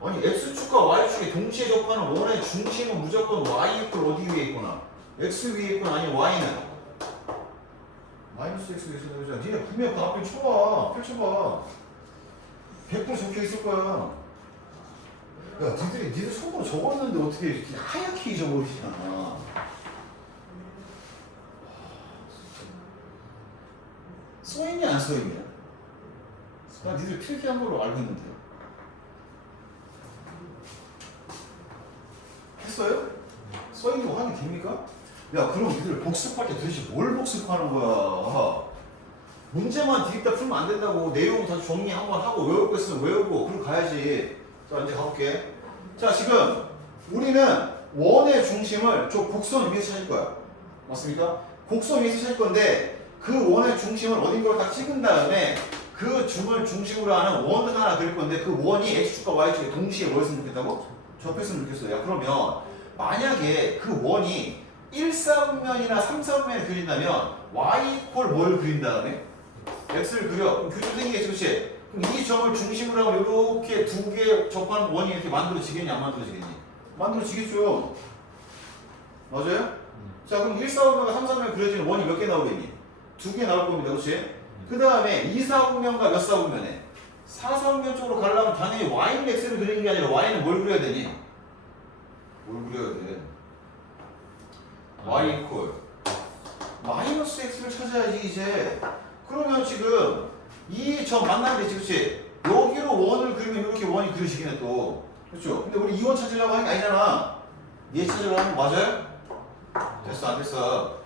아니 X축과 Y축이 동시에 접하는 원의 중심은 무조건 Y 이퀄 어디 위에 있거나 X 위에 있거나 아니면 Y는 마이너스 X 위에 있어야 되잖아. 니네 분명 그 앞에 쳐봐. 펼쳐봐. 100% 적혀 있을 거야. 야, 니들 속으로 적었는데 어떻게 이렇게 하얗게 잊어버리시나. 써있냐 안 써있냐? 난 니들 필기한 걸로 알고 있는데요. 했어요? 써있는 거 확인 됩니까? 야 그럼 니들 복습할 때 도대체 뭘 복습하는 거야? 문제만 뒤집다 풀면 안 된다고. 내용 다 정리 한번 하고 외울 거 있으면 외우고 그리고 가야지. 자 이제 가볼게. 자 지금 우리는 원의 중심을 저 곡선 위에서 찾을 거야. 맞습니까? 곡선 위에서 찾을 건데 그 원의 중심을 어딘가로 딱 찍은 다음에 그 중을 중심으로 하는 원을 하나 그릴 건데 그 원이 X축과 Y축에 동시에 뭐였으면 좋겠다고? 접했으면 좋겠어요. 야 그러면 만약에 그 원이 1사분면이나 3사분면을 그린다면 Y 이퀄 뭘 그린 다음에? X를 그려. 그럼 교점 생기겠지, 그렇지? 그럼 이 점을 중심으로 하고 이렇게 두 개 접하는 원이 이렇게 만들어지겠니, 안 만들어지겠니? 만들어지겠죠. 맞아요? 자, 그럼 1사분면과 3사분면 그려지는 원이 몇 개 나오겠니? 두 개 나올 겁니다, 그렇지? 그 다음에 2사분면과 몇 사분면에? 4사분면 쪽으로 가려면 당연히 Y는 X를 그리는 게 아니라 Y는 뭘 그려야 되니? 뭘 그려야 돼? Y 이퀄 마이너스 X를 찾아야지 이제. 그러면 지금 이 점 만나면 되지, 그렇지? 여기로 원을 그리면 이렇게 원이 그려지겠네 또. 그렇죠? 근데 우리 이 원 찾으려고 하는 게 아니잖아. 얘 찾으려고 하는 거 맞아요? 됐어 안 됐어?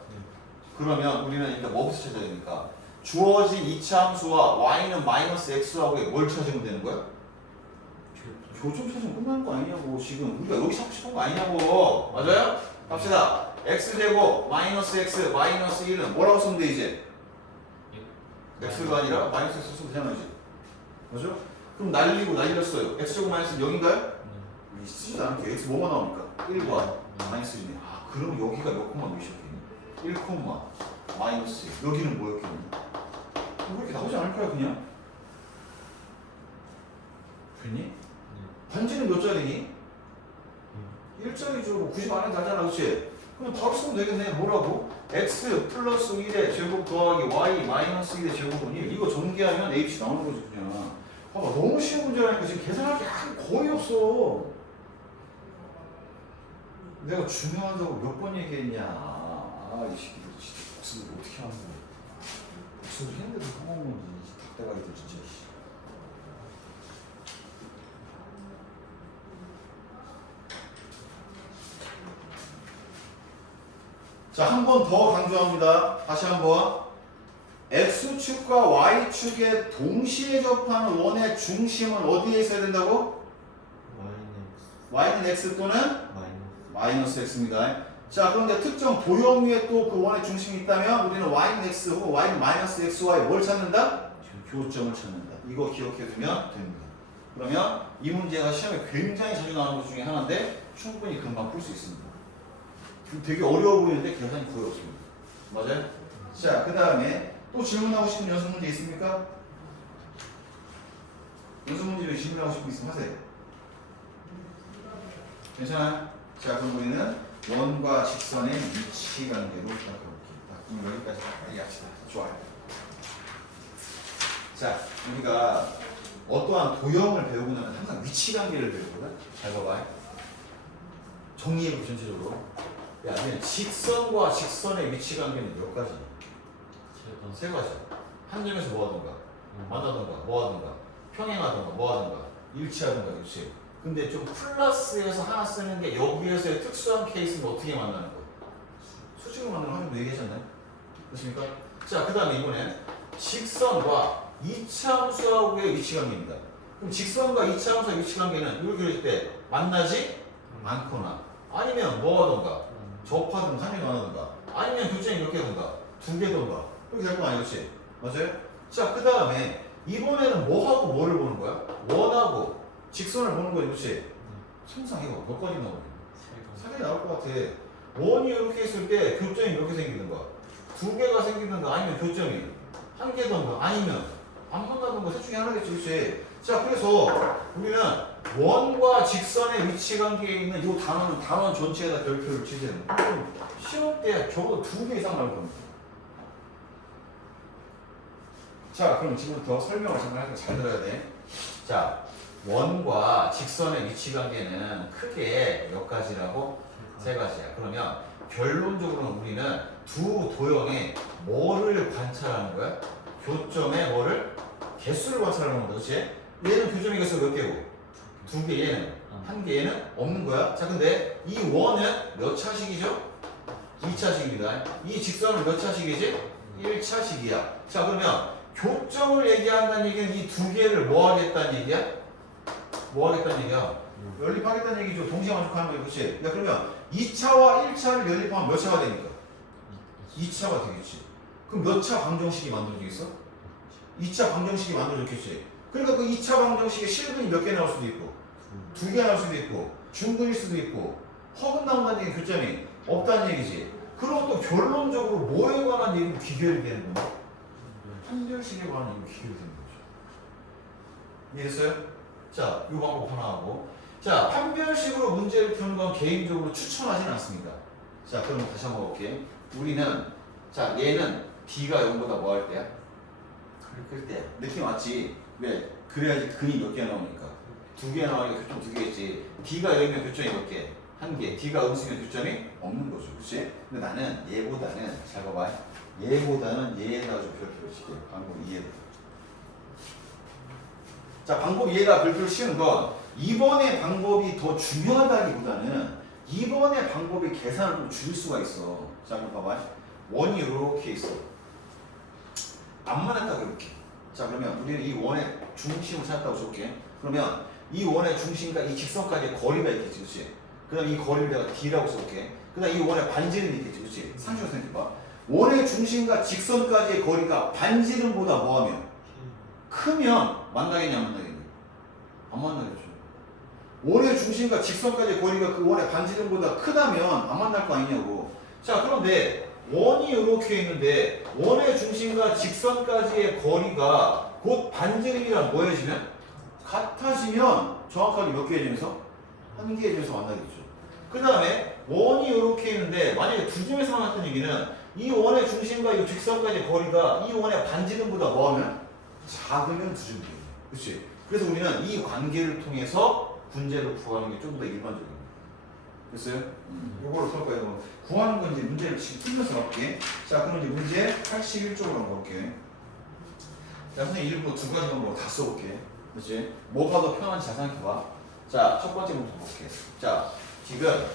그러면 우리는 일단 뭐부터 찾아야 됩니까? 주어진 이차함수와 y는 마이너스 x하고 뭘 찾으면 되는 거야? 교점 찾으면 끝나는 거 아니냐고. 지금 우리가 여기 찾고 싶은 거 아니냐고. 맞아요? 갑시다. x제곱 마이너스 x 마이너스 1은 뭐라고 쓰면 돼 이제? x가 아니라 마이너스 x 쓰면 되잖아 이제. 맞죠? 그럼 날렸어요. x제곱 마이너스 0인가요? 쓰지도 않게 x 뭐가 나옵니까? 1과 마이너스 1이네. 아 그럼 여기가 몇 콤마 몇이었겠니? 1 콤마 마이너스 1. 여기는 뭐였겠니? 그렇게 나오지 않을 거야 그냥. 그니? 반지는 몇 자리니? 1자리죠. 90 안에 나잖아, 그렇지? 그럼 바로 쓰면 되겠네. 뭐라고? x 플러스 1의 제곱 더하기 y 마이너스 1의 제곱은 1. 이거 전개하면 h 나오는 거지 그냥. 봐봐, 너무 쉬운 문제라니까 지금 계산할 게 거의 없어. 내가 중요하다고 몇 번 얘기했냐. 이 새끼들 진짜 복습을 어떻게 하는 거야. 복습을 했는데도 까먹는 건지 닭대가리들 진짜. 자, 한 번 더 강조합니다. 다시 한번. X축과 Y축에 동시에 접하는 원의 중심은 어디에 있어야 된다고? Y는 X 또는 마이너스 X입니다. 자, 그런데 특정 도형 위에 또 그 원의 중심이 있다면 우리는 Y는 X 혹은 Y는 마이너스 XY 뭘 찾는다? 교점을 찾는다. 이거 기억해 두면 됩니다. 그러면 이 문제가 시험에 굉장히 자주 나오는 것 중에 하나인데 충분히 금방 풀 수 있습니다. 되게 어려워 보이는데 계산이 거의 없습니다. 맞아요? 자, 그 다음에 또 질문하고 싶은 연습 문제 있습니까? 연습 문제 중에 질문하고 싶은 거 있으면 하세요. 괜찮아요? 자, 그럼 우리는 원과 직선의 위치 관계로 그럼 여기까지 빨리 합시다. 좋아요. 자, 우리가 어떠한 도형을 배우고 나면 항상 위치 관계를 배우거든. 잘 봐봐. 정리해보고 전체적으로. 야, 직선과 직선의 위치 관계는 몇 가지? 세 가지. 한 점에서 뭐 하던가, 만나던가, 뭐 하던가, 평행하던가, 뭐 하던가, 일치하던가, 그렇지? 근데 좀 플러스에서 하나 쓰는 게 여기에서의 특수한 케이스는 어떻게 만나는 거야? 수직으로 만나는 거 얘기하셨나요? 그렇습니까? 자, 그 다음에 이번엔 직선과 이차함수하고의 위치 관계입니다. 그럼 직선과 이차함수의 위치 관계는 이렇게 그릴 때 만나지 않거나 아니면 뭐 하던가 접하든가 상행 안 하든가 아니면 둘째 이렇게 하든가 두 개든가 그렇게 될 거 아니겠지? 맞아요? 자, 그 다음에 이번에는 뭐하고 뭐를 보는 거야? 원하고 직선을 보는 거지, 그렇지? 상상해봐. 몇 가지 나오냐? 세 개 나올 것 같아. 원이 이렇게 있을 때 교점이 이렇게 생기는 거야. 두 개가 생기는 거 아니면 교점이 한 개든가 아니면 안 만나는 거 셋 중에 하나겠지, 그렇지? 자, 그래서 우리는 원과 직선의 위치 관계에 있는 이 단원 전체에다 별표를 치세요. 시험 때 적어도 2개 이상 나올 겁니다. 자, 그럼 지금부터 설명을 잠깐 할게요. 잘 들어야 돼. 자, 원과 직선의 위치 관계는 크게 몇 가지라고? 세 가지야. 그러면 결론적으로는 우리는 두 도형의 뭐를 관찰하는 거야? 교점의 뭐를? 개수를 관찰하는 겁니다. 그렇지? 얘는 교점의 개수가 몇 개고? 2개, 얘는 1개, 얘는 없는 거야. 자, 근데 이 원은 몇 차식이죠? 2차식입니다. 이 직선은 몇 차식이지? 1차식이야. 자, 그러면 교점을 얘기한다는 얘기는 이 2개를 뭐 하겠다는 얘기야? 뭐 하겠다는 얘기야? 연립하겠다는 얘기죠. 동시에 만족하는 거예요. 그렇지? 야, 그러면 2차와 1차를 연립하면 몇 차가 되니까? 2차가 되겠지. 그럼 몇 차 방정식이 만들어지겠어? 2차 방정식이 만들어졌겠지. 그러니까 그 2차 방정식에 실근이 몇 개 나올 수도 있고 2개 나올 수도 있고 중근일 수도 있고 허근 나온다는 얘기 교점이 없다는 얘기지. 그럼 또 결론적으로 뭐에 관한 얘기로 귀결이 되는 거야? 판별식에 관한 얘기로 귀결이 되는 거죠. 이해했어요? 자, 이 방법 하나 하고. 자, 판별식으로 문제를 푸는 건 개인적으로 추천하진 않습니다. 자, 그럼 다시 한번 볼게. 우리는, 자, 얘는 D가 0보다 뭐 할 때야? 클 때야. 느낌 왔지? 왜? 그래야지 근이 몇 개 나오니까. 2개 나오니까 교점 2개겠지. D가 0이면 교점이 몇 개? 1개. D가 음수면 교점이 없는 거죠. 그치? 근데 나는 얘보다는, 잘 봐봐. 얘보다는 얘에다가 좀 별표를 칠게. 방법 2에다. 자, 방법 2에다 별표를 치는 건 이번의 방법이 더 중요하다기보다는 이번의 방법이 계산을 좀 줄일 수가 있어. 자, 한번 봐봐. 원이 이렇게 있어. 안 맞았다 그렇게. 자, 그러면 우리는 이 원의 중심을 찾았다고 볼게. 그러면 이 원의 중심과 이 직선까지의 거리가 있겠지, 그렇지? 그다음 이 거리를 내가 D라고 써볼게. 그다음 이 원의 반지름이 있겠지, 그렇지? 상식으로 생각해봐. 원의 중심과 직선까지의 거리가 반지름보다 뭐하면 크면 만나겠냐, 안 만나겠냐? 안 만나겠죠. 원의 중심과 직선까지의 거리가 그 원의 반지름보다 크다면 안 만날 거 아니냐고. 자, 그런데 원이 이렇게 있는데 원의 중심과 직선까지의 거리가 곧 반지름이랑 뭐해지면? 같아지면 정확하게 몇 개해지면서? 한 개해지면서 만나겠죠. 그 다음에 원이 이렇게 있는데 만약에 두 점에서 나왔던 얘기는 이 원의 중심과 이 직선까지의 거리가 이 원의 반지름보다 뭐하면? 작으면 두 점이 돼요. 그렇지? 그래서 우리는 이 관계를 통해서 문제를 구하는 게 좀 더 일반적입니다. 됐어요? 요거를 풀 거예요. 구하는 건 이제 문제를 지금 풀면서 할게. 자, 그럼 이제 문제 81쪽으로 한번 볼게. 자, 선생님 일부 두 가지 방법으로 다 써볼게. 그렇지? 뭐가 더 편한지 잘 생각해봐. 자, 첫 번째 문제 볼게. 자, 지금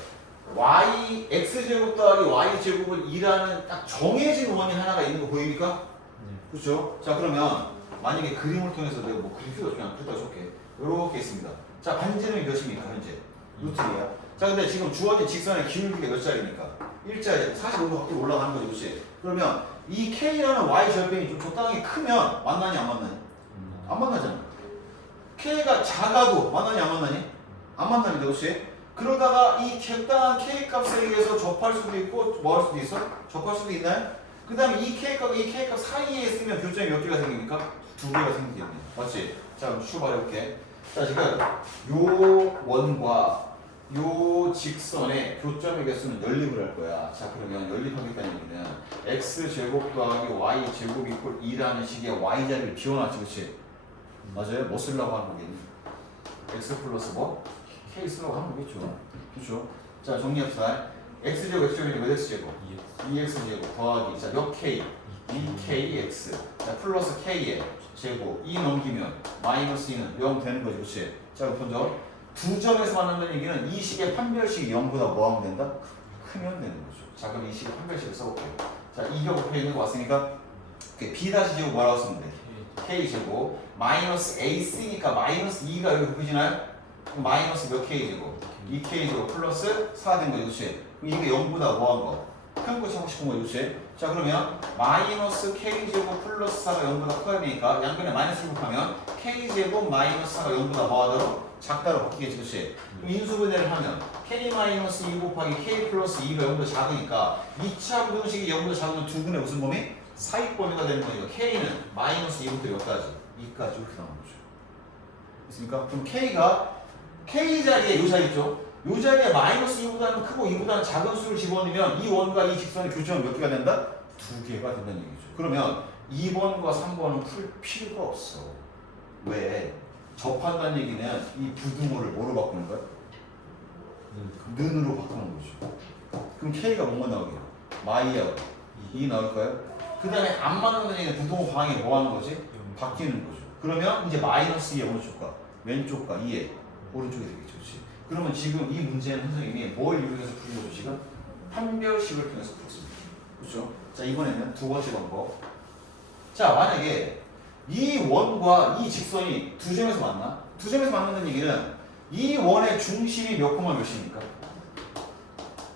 y x제곱 더하기 y제곱은 2라는 딱 정해진 원이 하나가 있는 거 보입니까? 그렇죠? 자, 그러면 만약에 그림을 통해서 내가 뭐 그릴 필요 없이 그냥 그리다 줄게. 이렇게 있습니다. 자, 반지름이 몇입니까 현재? 루트 2야. 자, 근데 지금 주어진 직선의 기울기가 몇 짜리입니까? 1짜리. 45도 각도로 올라가는 거지, 그렇지? 그러면 이 K라는 Y 절편이 좀 적당히 크면 만나니 안 만나니? 안 만나잖아. K가 작아도 만나니 안 만나니? 안 만나니, 그렇지? 그러다가 이 적당한 K 값에 의해서 접할 수도 있고 뭐 할 수도 있어? 접할 수도 있나요? 그 다음에 이 K값과 이 K값 사이에 있으면 교점이 몇 개가 생깁니까? 2개가 생기겠네. 맞지? 자, 그럼 출발해볼게. 자, 지금 요 원과 요 직선의 교점의 개수는 연립을 할 거야. 자, 그러면 연립하겠다는 얘기는 x제곱 더하기 y제곱 이퀄 2라는 식의 y자리를 비워놨지, 그치? 맞아요? 뭐 쓰려고 하는 거겠니? x 플러스 뭐? k 쓰려고 하는 거겠죠. 그렇죠? 자, 정리합시다. x제곱 x제곱이 몇 x제곱? 2x제곱 더하기 자, 몇 k? 2kx 자, 플러스 k의 제곱 2 넘기면 마이너스 2는 0 되는 거지, 그치? 자, 먼저 두 점에서 만난다는 얘기는 이 식의 판별식이 0보다 뭐 하면 된다? 크면 되는 거죠. 자, 그럼 이 식의 판별식을 써볼게요. 자, 2가 곱해 있는 거 왔으니까 b 다시 제곱 뭐라고 쓰면 돼? k 제곱 마이너스 ac니까 마이너스 2가 여기 곱해지나요? 그럼 마이너스 몇 k 제곱? 2k 제곱 플러스 4 된 거지, 그치? 그럼 이게 0보다 뭐 한 거? 큰 거 찾고 싶은 거지, 그치? 자, 그러면 마이너스 k 제곱 플러스 4가 0보다 커야 되니까 양변에 마이너스 곱하면 k 제곱 마이너스 4가 0보다 뭐 하도록? 작다로 바뀌겠지, 그치? 그럼 인수분해를 하면 k 마이너스 2 곱하기 k 플러스 2가 0보다 작으니까 2차 부등식이 0보다 작으면 두 분의 무슨 범위? 사익 범위가 되는 거니까 k는 마이너스 2부터 여기까지 2까지 이렇게 나오는 거죠. 됐습니까? 그럼 k 자리에 이 자리 있죠? 이 자리에 마이너스 2보다는 크고 2보다는 작은 수를 집어넣으면 이 원과 이 직선의 교점은 몇 개가 된다? 2개가 된다는 얘기죠. 그러면 2번과 3번은 풀 필요가 없어. 왜? 접한다는 얘기는 이 부등호를 뭐로 바꾸는 거야? 는으로 바꾸는 거죠. 그럼 K가 뭐만 나오게요? 마이하고 2 나올까요? 그 다음에 안 맞는 얘는 부동 방향이 뭐 하는 거지? 바뀌는 거죠. 그러면 이제 마이너스 2의 어느 쪽과? 왼쪽과 2의 오른쪽이 되겠죠. 그렇지? 그러면 지금 이 문제는 선생님이 뭘 이용해서 풀은 거죠? 지금 판별식을 통해서 풀었습니다. 그렇죠? 자, 이번에는 두 번째 방법. 자, 만약에 이 원과 이 직선이 두 점에서 만나? 두 점에서 만난다는 얘기는 이 원의 중심이 몇 콤마 몇입니까?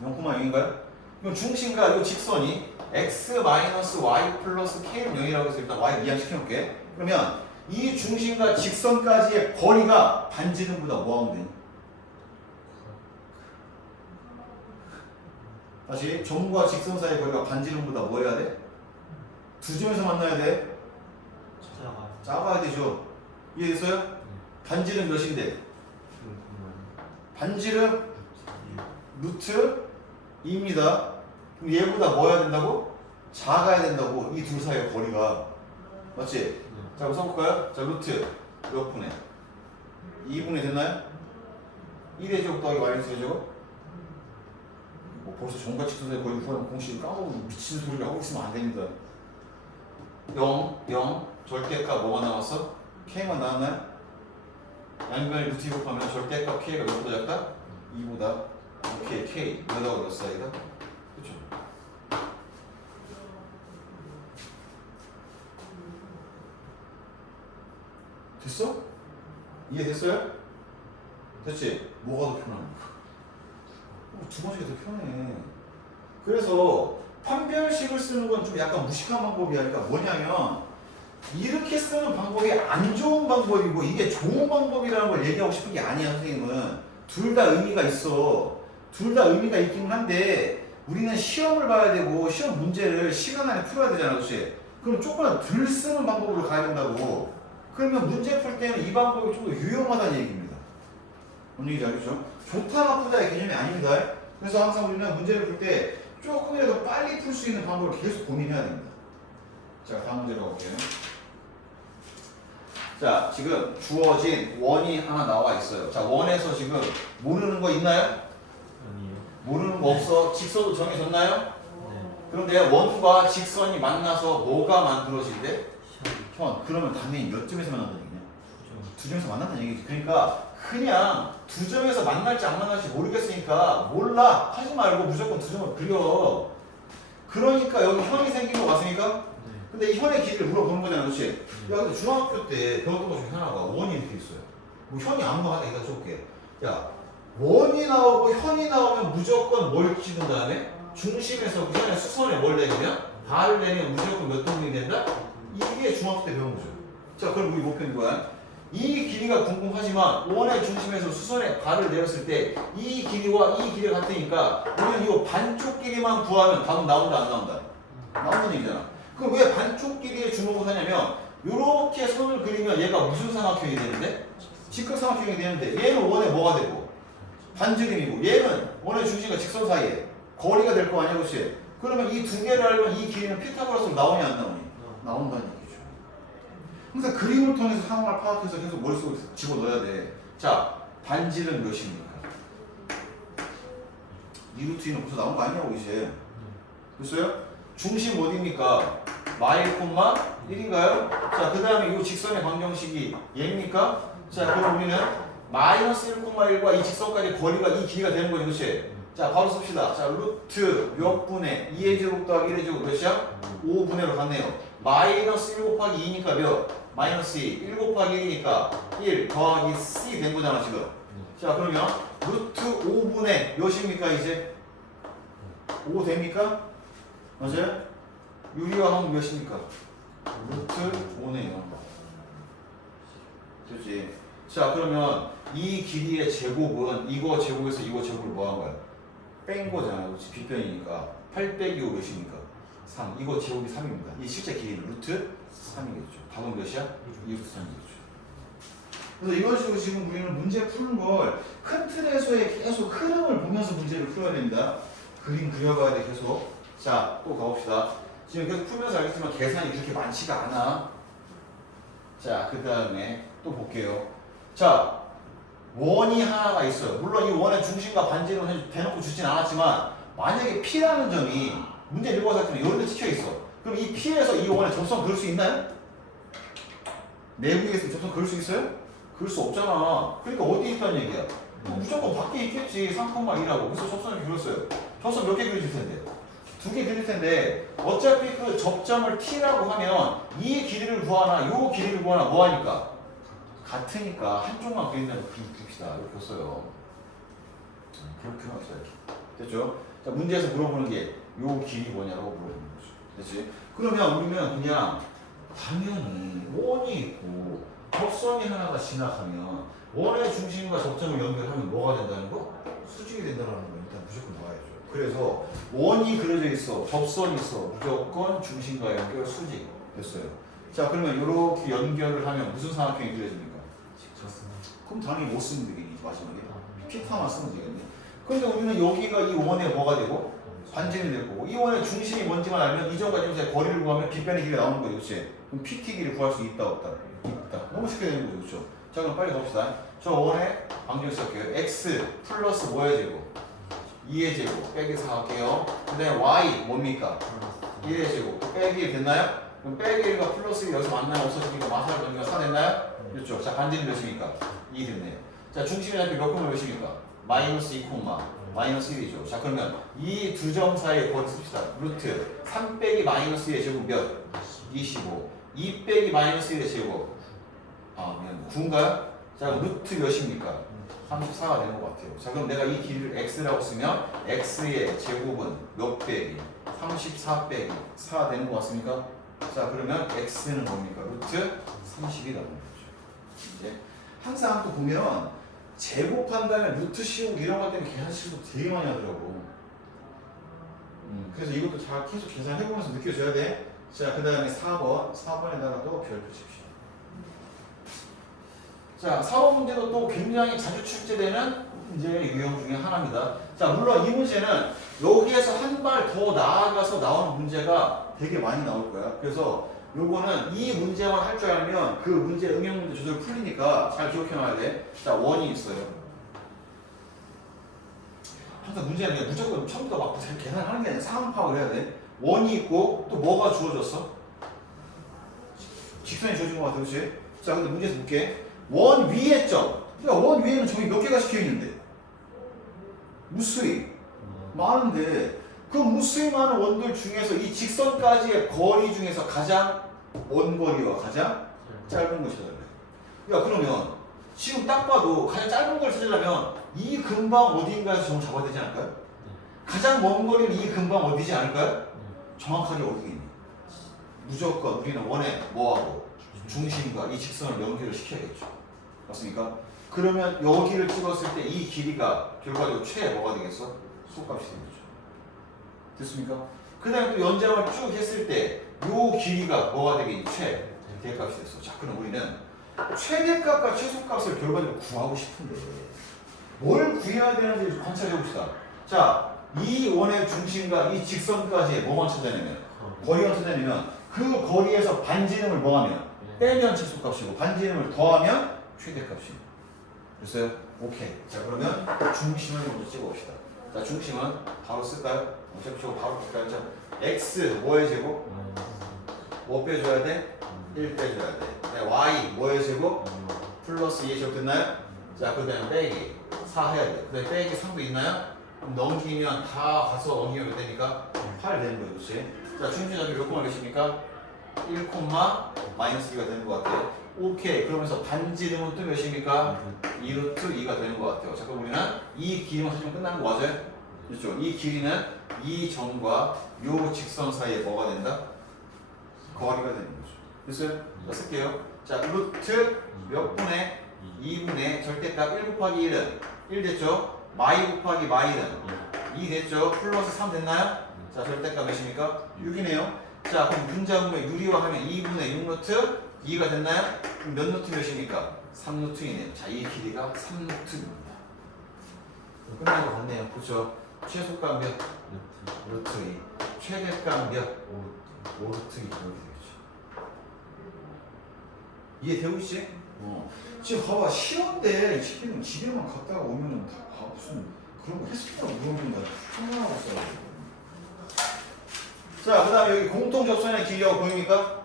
0,0인가요? 그럼 중심과 이 직선이 x-y 플러스 k는 0이라고 해서 일단 y 이항시켜놓을게. 그러면 이 중심과 직선까지의 거리가 반지름보다 뭐하면 되니? 다시 점과 직선 사이의 거리가 반지름보다 뭐 해야 돼? 두 점에서 만나야 돼? 작아야 되죠. 이해됐어요? 반지름 몇인데? 반지름 루트 2입니다. 그럼 얘보다 뭐 해야 된다고? 작아야 된다고. 이 둘 사이의 거리가. 맞지? 자, 한번 써볼까요? 자, 루트 몇 분의? 2분의 됐나요? 1의 제곱 더하기 y의 제곱? 뭐 벌써 정과 직선의 거리 구하는 공식 까먹고 미친 소리를 하고 있으면 안 됩니다. 0, 0, 절대값 뭐가 나왔어? k만 나왔나요? 양변의 루트 2 곱하면 절대값 k가 몇보다 작다? 2보다. 오케이, k 몇하고 몇 사이다? 그쵸? 됐어? 이해됐어요? 됐지? 뭐가 더 편합니까? 두 번째가 더 편해. 그래서 판별식을 쓰는 건 좀 약간 무식한 방법이야. 그러니까 뭐냐면 이렇게 쓰는 방법이 안 좋은 방법이고 이게 좋은 방법이라는 걸 얘기하고 싶은 게 아니야. 선생님은 둘 다 의미가 있어. 둘 다 의미가 있긴 한데 우리는 시험을 봐야 되고 시험 문제를 시간 안에 풀어야 되잖아. 그렇지? 그럼 조금 덜 쓰는 방법으로 가야 된다고. 그러면 문제 풀 때는 이 방법이 좀 더 유용하다는 얘기입니다. 뭔 얘기인지 알겠죠? 좋다 나쁘다의 개념이 아닙니다. 그래서 항상 우리는 문제를 풀 때 조금이라도 빨리 풀 수 있는 방법을 계속 고민해야 됩니다. 자, 다음 문제로 가볼게요. 자, 지금 주어진 원이 하나 나와 있어요. 자, 원에서 지금 모르는 거 있나요? 아니에요. 모르는 거 없어. 직선도 정해졌나요? 네. 그런데 원과 직선이 만나서 뭐가 만들어진대? 현. 그러면 당연히 몇 점에서 만난다는 얘기냐? 두 점에서 만난다는 얘기지. 그러니까 그냥 두 점에서 만날지 안 만날지 모르겠으니까 몰라 하지 말고 무조건 두 점을 그려. 그러니까 여기 현이 생긴 거 맞습니까? 근데 이 현의 길이를 물어보는 거잖아. 그렇지? 야, 근데 중학교 때 배웠던 것 중에 하나가 원이 이렇게 있어요. 뭐 현이 아무나 하나 얘기해 줄게. 야, 원이 나오고 현이 나오면 무조건 뭘 찍은 다음에 중심에서 그 현의 수선에 뭘 내면 발을 내면 무조건 몇 동분이 된다? 이게 중학교 때 배운 거죠. 자, 그럼 우리 목표는 거야. 이 길이가 궁금하지만 원의 중심에서 수선에 발을 내렸을 때 이 길이와 이 길이가 같으니까 우리는 이거 반쪽 길이만 구하면 답은 나온다 안 나온다? 나온다는 얘기잖아. 그럼 왜 반쪽 길이에 주목을 하냐면 이렇게 선을 그리면 얘가 무슨 삼각형이 되는데? 직각삼각형이 되는데 얘는 원의 뭐가 되고? 반지름이고 얘는 원의 중심과 직선 사이에 거리가 될 거 아니야, 그렇지? 그러면 이 두 개를 알면 이 길이는 피타고라스로 나오냐 안 나오니? 나온다는 얘기죠. 항상 그림을 통해서 상황을 파악해서 계속 머릿속에 집어넣어야 돼. 자, 반지름 몇입니까? 2루트 2는 벌써 나온 거 아니냐고 이제. 됐어요? 중심 어디입니까? 마일 콤마 1인가요? 자, 그 다음에 이 직선의 방정식이 얘입니까? 자, 그럼 우리는 마이너스 1,1과 이 직선까지 거리가 이 길이가 되는 거지, 그렇지? 자, 바로 씁시다. 자, 루트 몇 분의 2의 제곱 더하기 1의 제곱 몇이야? 5분의로 갔네요. 마이너스 1 곱하기 2니까 몇? 마이너스 2. 1 곱하기 1이니까 1 더하기 c 된 거잖아, 지금. 자, 그러면 루트 5분의 몇입니까, 이제? 5 됩니까? 맞아요? 유리와 함은 몇입니까? 루트 5네요. 됐지? 자, 그러면 이 길이의 제곱은 이거 제곱에서 이거 제곱을 뭐 한 거야? 뺀 거잖아. 그렇지? 빗변이니까 8 빼기 5 몇이니까? 3. 이거 제곱이 3입니다. 이 실제 길이는 루트 3이겠죠. 답은 몇이야? 2루트 3이겠죠. 그래서 이런 식으로 지금 우리는 문제 푸는 걸 큰 틀에서의 계속 흐름을 보면서 문제를 풀어야 됩니다. 그림 그려봐야 돼, 계속. 자, 또 가봅시다. 지금 계속 풀면서 알겠지만 계산이 그렇게 많지가 않아. 자, 그 다음에 또 볼게요. 자, 원이 하나가 있어요. 물론 이 원의 중심과 반지름은 대놓고 주진 않았지만 만약에 P라는 점이 문제 읽어봤더니 이런 데 찍혀 있어. 그럼 이 P에서 이 원의 접선 그을 수 있나요? 내부에 있으면 접선 그을 수 있어요? 그을 수 없잖아. 그러니까 어디에 있다는 얘기야? 무조건 밖에 있겠지. 3,2라고. 그래서 접선을 그렸어요. 접선 몇 개 그려질 텐데? 2개 그릴 텐데 어차피 그 접점을 T라고 하면 이 길이를 구하나 요 길이를 구하나 뭐 하니까? 같으니까 한쪽만 그린다고 그립시다. 이렇게 썼어요. 그렇게 합시다. 이렇게. 됐죠? 자, 문제에서 물어보는 게 요 길이 뭐냐고 물어보는 거죠. 됐지? 그러면 우리는 그냥 당연히 원이 있고 접선이 하나가 지나가면 원의 중심과 접점을 연결하면 뭐가 된다는 거? 수직이 된다는 거 일단 무조건 나와야죠. 그래서 원이 그려져 있어, 접선이 있어, 무조건 중심과 연결 수직 됐어요. 자, 그러면 이렇게 연결을 하면 무슨 삼각형이 그려집니까? 그럼 당연히 못 쓰면 되겠니? 마지막에 피타만 쓰면 되겠네. 그런데 우리는 여기가 이 원의 뭐가 되고 반지름이 될 거고 이 원의 중심이 뭔지만 알면 이점과 이점사이 거리를 구하면 빗변의 길이가 나오는 거죠, 그렇지? 그럼 PT 길이를 구할 수 있다 없다? 있다. 너무 쉽게 되는 거죠, 그렇죠? 자, 그럼 빨리 갑시다. 저 원의 방정식 할게요. x 플러스 뭐의 제곱? 2의 제곱 빼기 4 할게요. 그 다음에 y 뭡니까? 1의 제곱 빼기 1 됐나요? 그럼 빼기 1과 플러스 1 여기서 만나면 없어지니까 마사를 넘기면 4 됐나요? 그렇죠. 자, 반지름 몇입니까? 2 됐네요. 자, 중심의 좌표 몇 콤마 몇입니까? 마이너스 2 콤마 마이너스 1이죠. 자, 그러면 이 두 점 사이의 거리 씁시다. 루트 3 빼기 마이너스 1의 제곱 몇? 25 2 빼기 마이너스 1의 제곱 미안 9인가요? 자, 그럼 루트 몇입니까? 34가 되는 것 같아요. 자, 그럼 내가 이 길이를 x라고 쓰면 x의 제곱은 몇 빼기? 34 빼기 4 되는 것 같습니까? 자, 그러면 x는 뭡니까? 루트 30이 나오는 거죠. 이제 항상 또 보면 제곱한다면 루트 씌우고 이런 것 때문에 계산식도 되게 많이 하더라고. 그래서 이것도 잘 계속 계산해보면서 느껴져야 돼. 자, 그 다음에 4번에다가 또 별표 칩시다. 자, 4번 문제도 또 굉장히 자주 출제되는 이제 유형 중에 하나입니다. 자, 물론 이 문제는 여기에서 한 발 더 나아가서 나오는 문제가 되게 많이 나올 거야. 그래서 요거는 이 문제만 할 줄 알면 그 문제 응용 문제 저절로 풀리니까 잘 기억해 놔야 돼. 자, 원이 있어요. 항상 문제는 그냥 무조건 처음부터 막 잘 계산하는 게 아니라 상황 파악을 해야 돼. 원이 있고 또 뭐가 주어졌어? 직선이 주어진 것 같아, 그렇지? 자, 근데 문제에서 볼게. 원 위에 점. 그러니까 원 위에는 점이 몇 개가 시켜 있는데? 무수히 많은데 그 무수히 많은 원들 중에서 이 직선까지의 거리 중에서 가장 먼 거리와 가장 짧은 걸 찾아야 돼. 야, 그러면 지금 딱 봐도 가장 짧은 걸 찾으려면 이 근방 어딘가에서 점을 잡아야 되지 않을까요? 가장 먼 거리는 이 근방 어디지 않을까요? 정확하게 어디에 있니? 무조건 우리는 원에 뭐하고 중심과 이 직선을 연결을 시켜야겠죠. 맞습니까? 그러면 여기를 찍었을 때 이 길이가 결과적으로 최 뭐가 되겠어? 속값이 되는 거죠. 됐습니까? 그 다음에 또 연장을 쭉 했을 때 요 길이가 뭐가 되겠니? 최 대값이 됐어. 자, 그럼 우리는 최대값과 최소값을 결과적으로 구하고 싶은데 뭘 구해야 되는지 관찰해 봅시다. 자, 이 원의 중심과 이 직선까지의 뭐만 찾아내면 거리만 찾아내면 그 거리에서 반지름을 뭐하면 빼면 최소값이고 반지름을 더하면 최대값이. 됐어요? 오케이. 자, 그러면 중심을 먼저 찍어봅시다. 자, 중심은 바로 쓸까요? 어차피 저거 바로 볼까요? 자, x 뭐의 제곱? 뭐 빼줘야 돼? 1 빼줘야 돼. 네, y 뭐의 제곱? 플러스 2의 제곱 됐나요? 자, 그 다음에 빼기 4 해야 돼. 그 다음에 빼기 3도 있나요? 그럼 넘기면 다 가서 넘기면 몇 됩니까? 8 되는 거예요, 그렇지? 자, 중심 좌표 몇 콤마 몇입니까? 1 콤마 마이너스 2가 되는 것 같아요. 오케이. 그러면서 반지름은 또 몇입니까? 2루트 2가 되는 것 같아요. 자, 그럼 우리는 이 길이만 찾으면 끝나는 거 맞아요? 그렇죠? 이 길이는 이 점과 요 직선 사이에 뭐가 된다? 거리가 되는 거죠. 됐어요? 자, 쓸게요. 자, 루트 몇 분의 2분의 절대값 1 곱하기 1은 1 됐죠? 마이 곱하기 마이는 2 됐죠? 플러스 3 됐나요? 자, 절대값 몇입니까? 6이네요. 자, 그럼 분자분의 유리화하면 2분의 6루트 2가 됐나요? 그럼 몇 루트 몇입니까? 3루트이네요. 자, 이 길이가 3루트입니다. 끝난 것 같네요. 그렇죠? 최소값 몇? 루트 2. 최대값 몇? 5루트 2. 이렇게 되겠죠. 이해되고 있지? 지금 봐봐. 시험때 집에만 갔다가 오면은 다 무슨 그런 거 했을 때라고 물어보는 거야. 상관하고 있어. 자, 그 다음에 여기 공통 접선의 길이라고 보입니까?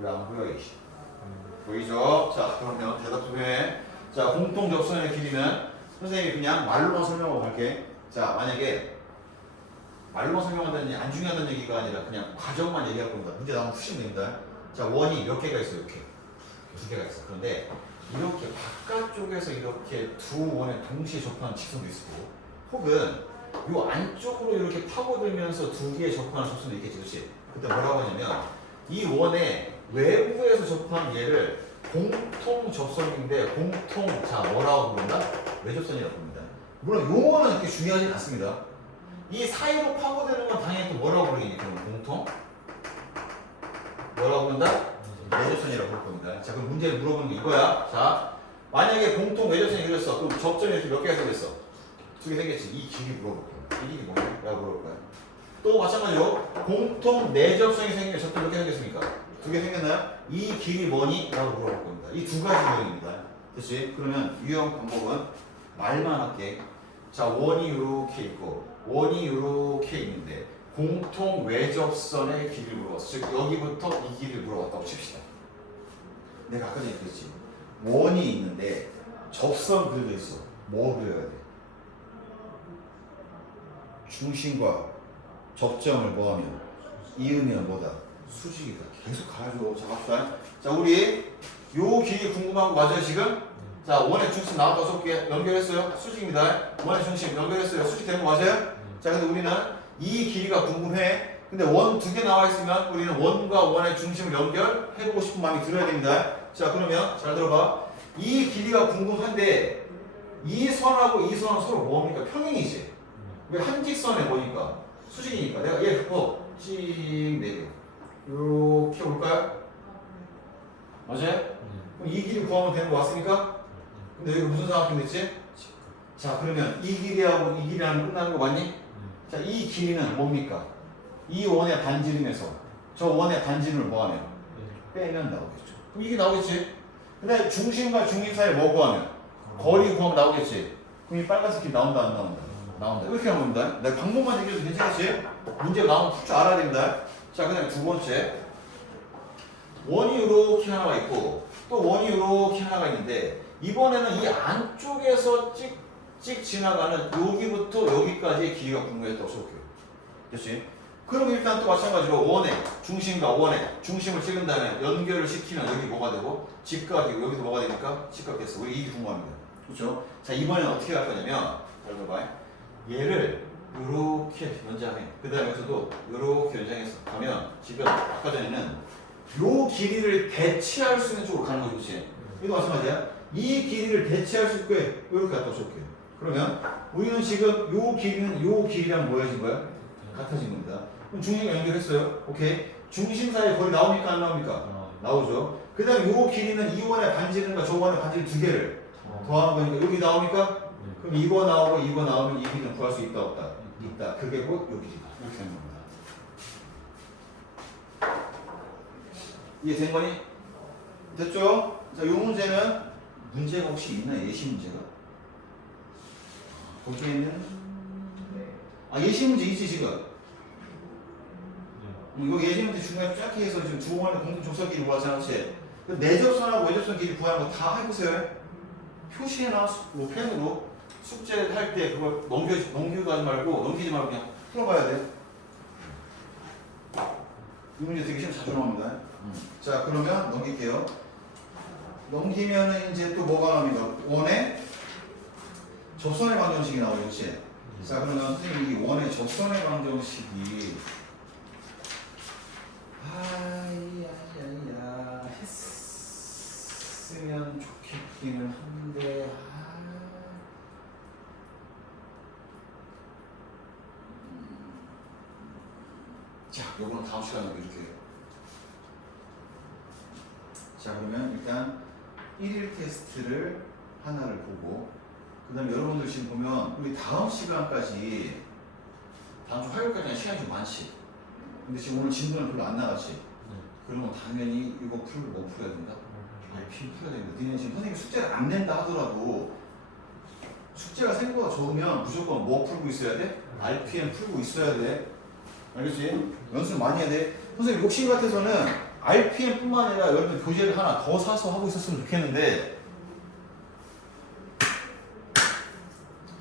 왜 안 보여, 이씨. 보이죠? 자, 그러면 대답 좀 해. 자, 공통 접선의 길이는 선생님이 그냥 말로만 설명하고 갈게. 자, 만약에 말로만 설명한다는 얘기, 안 중요하다는 얘기가 아니라 그냥 과정만 얘기할 겁니다. 문제 나오면 푸시면 됩니다. 자, 원이 몇 개가 있어요? 이렇게. 두 개가 있어. 그런데 이렇게 바깥쪽에서 이렇게 두 원에 동시에 접하는 직선도 있고, 혹은 요 안쪽으로 이렇게 파고들면서 두 개에 접하는 접선도 있겠지, 그렇지? 그때 뭐라고 하냐면 이 원의 외부에서 접하는 얘를 공통 접선인데 공통 자 뭐라고 부른다? 외접선이라고 부릅니다. 물론 용어는 그렇게 중요하진 않습니다. 이 사이로 파고드는 건 당연히 또 뭐라고 부르겠니? 그럼 공통? 뭐라고 부른다? 외접선이라고 부를 겁니다. 자, 그럼 문제를 물어보는 게 이거야. 자, 만약에 공통 외접선이 그렸어. 그럼 접점이 이렇게 몇 개가 생겼어? 두 개 생겼지. 이 길이 물어볼 거야. 이 길이 뭐냐? 라고 물어볼 거야. 또 마찬가지로 공통 내접선이 생기면 접점 몇 개 생겼습니까? 두 개 생겼나요? 이 길이 뭐니? 라고 물어볼 겁니다. 이 두 가지 유형입니다. 됐지? 그러면 유형 방법은 말만 할게. 자, 원이 이렇게 있고 원이 이렇게 있는데 공통 외접선의 길이를 물어봤어. 즉 여기부터 이 길이를 물어봤다고 칩시다. 내가 아까 전에 그랬지. 원이 있는데 접선 그려져 있어. 뭐 그려야 돼? 중심과 접점을 뭐하면? 이으면 뭐다? 수직이다. 계속 가야죠. 자, 갑시다. 자, 우리 요 길이 궁금한 거 맞아요 지금? 자, 원의 중심 나왔다 쏠게. 연결했어요. 수직입니다. 원의 중심 연결했어요. 수직 되는 거 맞아요? 자, 근데 우리는 이 길이가 궁금해. 근데 원 두 개 나와 있으면 우리는 원과 원의 중심을 연결해보고 싶은 마음이 들어야 됩니다. 자, 그러면 잘 들어봐. 이 길이가 궁금한데 이 선하고 이 선은 서로 뭡니까? 평행이지. 왜 한직선에 뭐니까? 수직이니까. 내가 얘 갖고 찍 내려. 이렇게 올까요? 맞아요? 그럼 이 길이 구하면 되는 거 맞습니까? 근데 여기 무슨 삼각형 됐지? 자, 그러면 이 길이하고 이 길이랑 끝나는 거 맞니? 자, 이 길이는 뭡니까? 이 원의 반지름에서 저 원의 반지름을 뭐하면? 빼면 나오겠죠. 그럼 이게 나오겠지? 근데 중심과 중심 사이에 뭐 구하면? 거리 구하면 나오겠지? 그럼 이 빨간색 길 나온다 안 나온다? 나온다. 이렇게 하는 겁니다. 내가 방법만 얘기해도 괜찮겠지? 문제가 나오면 풀 줄 알아야 됩니다. 자, 그 다음에 두 번째. 원이 이렇게 하나가 있고 또 원이 이렇게 하나가 있는데 이번에는 이 안쪽에서 찍 지나가는 여기부터 여기까지의 길이가 궁금했다고 써볼게요. 됐지? 그럼 일단 또 마찬가지로 원의 중심과 원의 중심을 찍은 다음에 연결을 시키면 여기 뭐가 되고 직각이고 여기도 뭐가 되니까 직각됐어. 우리 이게 궁금합니다. 그렇죠? 자, 이번에는 어떻게 할 거냐면 잘 봐봐. 얘를 이렇게 연장해. 그 다음에서도 이렇게 연장해서 가면 지금 아까 전에는 요 길이를 대체할 수 있는 쪽으로 가는 거지, 그렇지? 이거 마찬가지야. 이 길이를 대체할 수 있게 이렇게 갖다 줄게요. 그러면 우리는 지금 요 길이는 요 길이랑 뭐여진 거야? 같아진 겁니다. 그럼 중심과 연결했어요. 오케이. 중심 사이 거리 나옵니까 안 나옵니까? 나오죠. 그 다음에 요 길이는 이 원의 반지름과 저 원의 반지름 두 개를 더하는 거니까 여기 나옵니까? 그럼 이거 나오고 이거 나오면 이 길이는 구할 수 있다 없다? 있다. 그게 곧 요 길이다. 이렇게 되는 겁니다. 이해된 거니? 됐죠? 자, 요 문제는 문제가 혹시 있나? 예시 문제가? 거기에는 예시 문제 있지 지금? 이거 예시 문제 중간에 쫙 해서 지금 두 원의 공통 접선 길이 구하잖아, 그렇지? 그 내접선하고 외접선 길이 구하는 거 다 해보세요. 표시해놔, 뭐 펜으로 숙제 할 때 그걸 넘기고 하지 말고 넘기지 말고 그냥 풀어봐야 돼. 이 문제 되게 시험 자주 나옵니다. 자, 그러면 넘길게요. 넘기면은 이제 또 뭐가 나옵니까? 원의 접선의 방정식이 나오겠지. 자, 그러면 선생님 이 원의 접선의 방정식이 했으면 좋겠기는 한데 자, 요거는 다음 시간에 이렇게. 자, 그러면 일단 1일 테스트를 하나를 보고 그 다음에 여러분들 지금 보면 우리 다음 시간까지 다음 주 화요일까지는 시간이 좀 많지. 근데 지금 오늘 진도는 별로 안 나갔지. 그러면 당연히 이거 풀고 뭐 풀어야 된다? RP 풀어야 됩니다. 니네 지금 선생님 숙제를 안 낸다 하더라도 숙제가 생각보다 적으면 무조건 뭐 풀고 있어야 돼? RPM 풀고 있어야 돼. 알겠지? 연습 많이 해야 돼. 선생님 욕심 같아서는 RPM뿐만 아니라 여러분 교재를 하나 더 사서 하고 있었으면 좋겠는데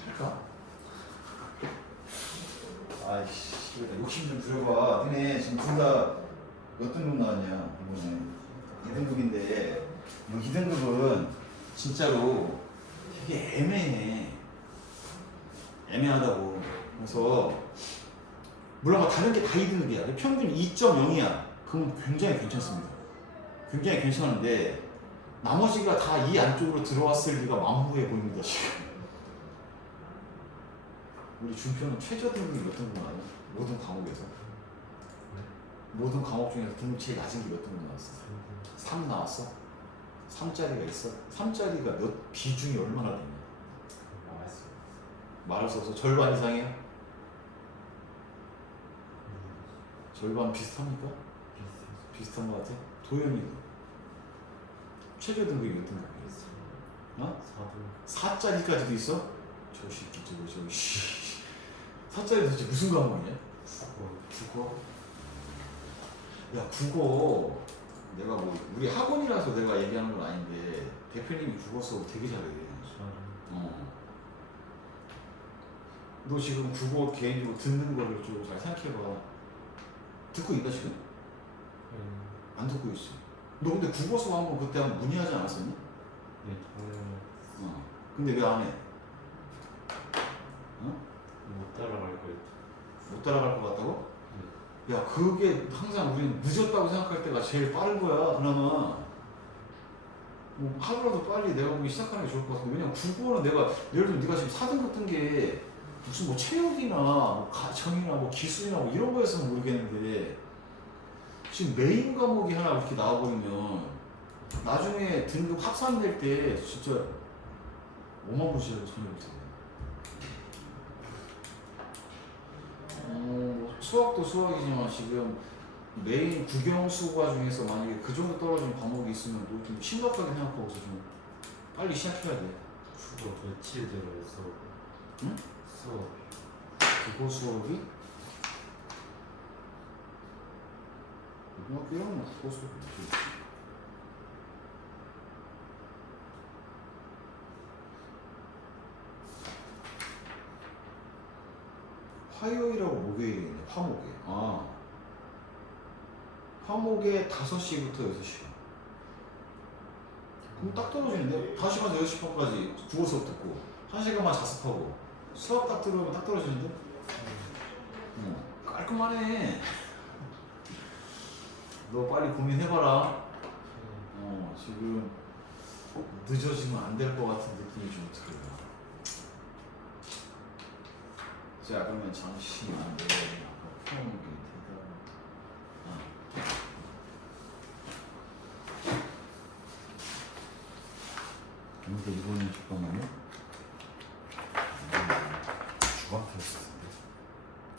할까? 아이씨, 욕심 좀 들어봐. 너네 지금 둘 다 몇 등급 나왔냐 이번에 2등급인데 이 2등급은 진짜로 되게 애매하다고. 그래서 물론 다른 게 다 2등급이야. 평균 2.0이야. 그건 굉장히 괜찮습니다. 굉장히 괜찮은데 나머지가 다 이 안쪽으로 들어왔을 리가 만무해 보입니다 지금. 우리 준표는 최저 등급이 몇 등급 나와요? 모든 과목에서 모든 과목 중에서 등급 제일 낮은 게 몇 등급 나왔어? 3 나왔어? 3짜리가 있어? 3짜리가 몇 비중이 얼마나 되냐? 말할 수 없어. 절반 이상이야? 절반 비슷합니까? 비슷한 것 같아? 도현이도 최저 등급이 몇 등급이야? 어? 4짜리까지도 있어? 저 새끼 저거 씨 4짜리 도대체 무슨 과목이냐? 국어? 야 국어 내가 뭐 우리 학원이라서 내가 얘기하는 건 아닌데 대표님이 국어 수업 되게 잘해. 너 지금 국어 개인적으로 듣는 거를 좀 잘 생각해봐. 듣고 있나 지금? 안 듣고 있어. 너 근데 국어 수업 한번 그때 한번 문의하지 않았었니? 네, 저는 근데 왜 안 해? 못 따라갈 거예요. 못 따라갈 것 같다고? 야 그게 항상 우리는 늦었다고 생각할 때가 제일 빠른 거야. 그나마 뭐 하루라도 빨리 내가 보기 시작하는 게 좋을 것 같은데 왜냐면 국어는 내가 예를 들면 네가 지금 4등급 뜬 게 무슨 뭐 체육이나 뭐 가정이나 뭐 기술이나 뭐 이런 거였으면 모르겠는데 지금 메인 과목이 하나 이렇게 나와버리면 나중에 등급 합산될 때 진짜 어마무시하게 손해볼 텐데. 수학도 수학이지만 지금 메인 국영수과 중에서 만약에 그 정도 떨어진 과목이 있으면 너 좀 심각하게 생각하고서 좀 빨리 시작해야 돼. 국어 며칠 들어서 응? 수업 국어 수업이? 고등학교 1학년 국어 수업이 뭐지? 화요일하고 목요일에 있네. 화목에. 화목에 5시부터 6시. 그럼 딱 떨어지는데? 5시간에서 6시 반까지 국어 수업 듣고 1시간만 자습하고 수업 딱 들어오면 딱 떨어지는데? 깔끔하네. 너 빨리 고민해봐라. 지금 늦어지면 안 될 것 같은 느낌이 좀 들어요. 자 그러면 잠시만 내가 아까 푸는 게 근데 이거는 잠깐만요. 중학교였어요.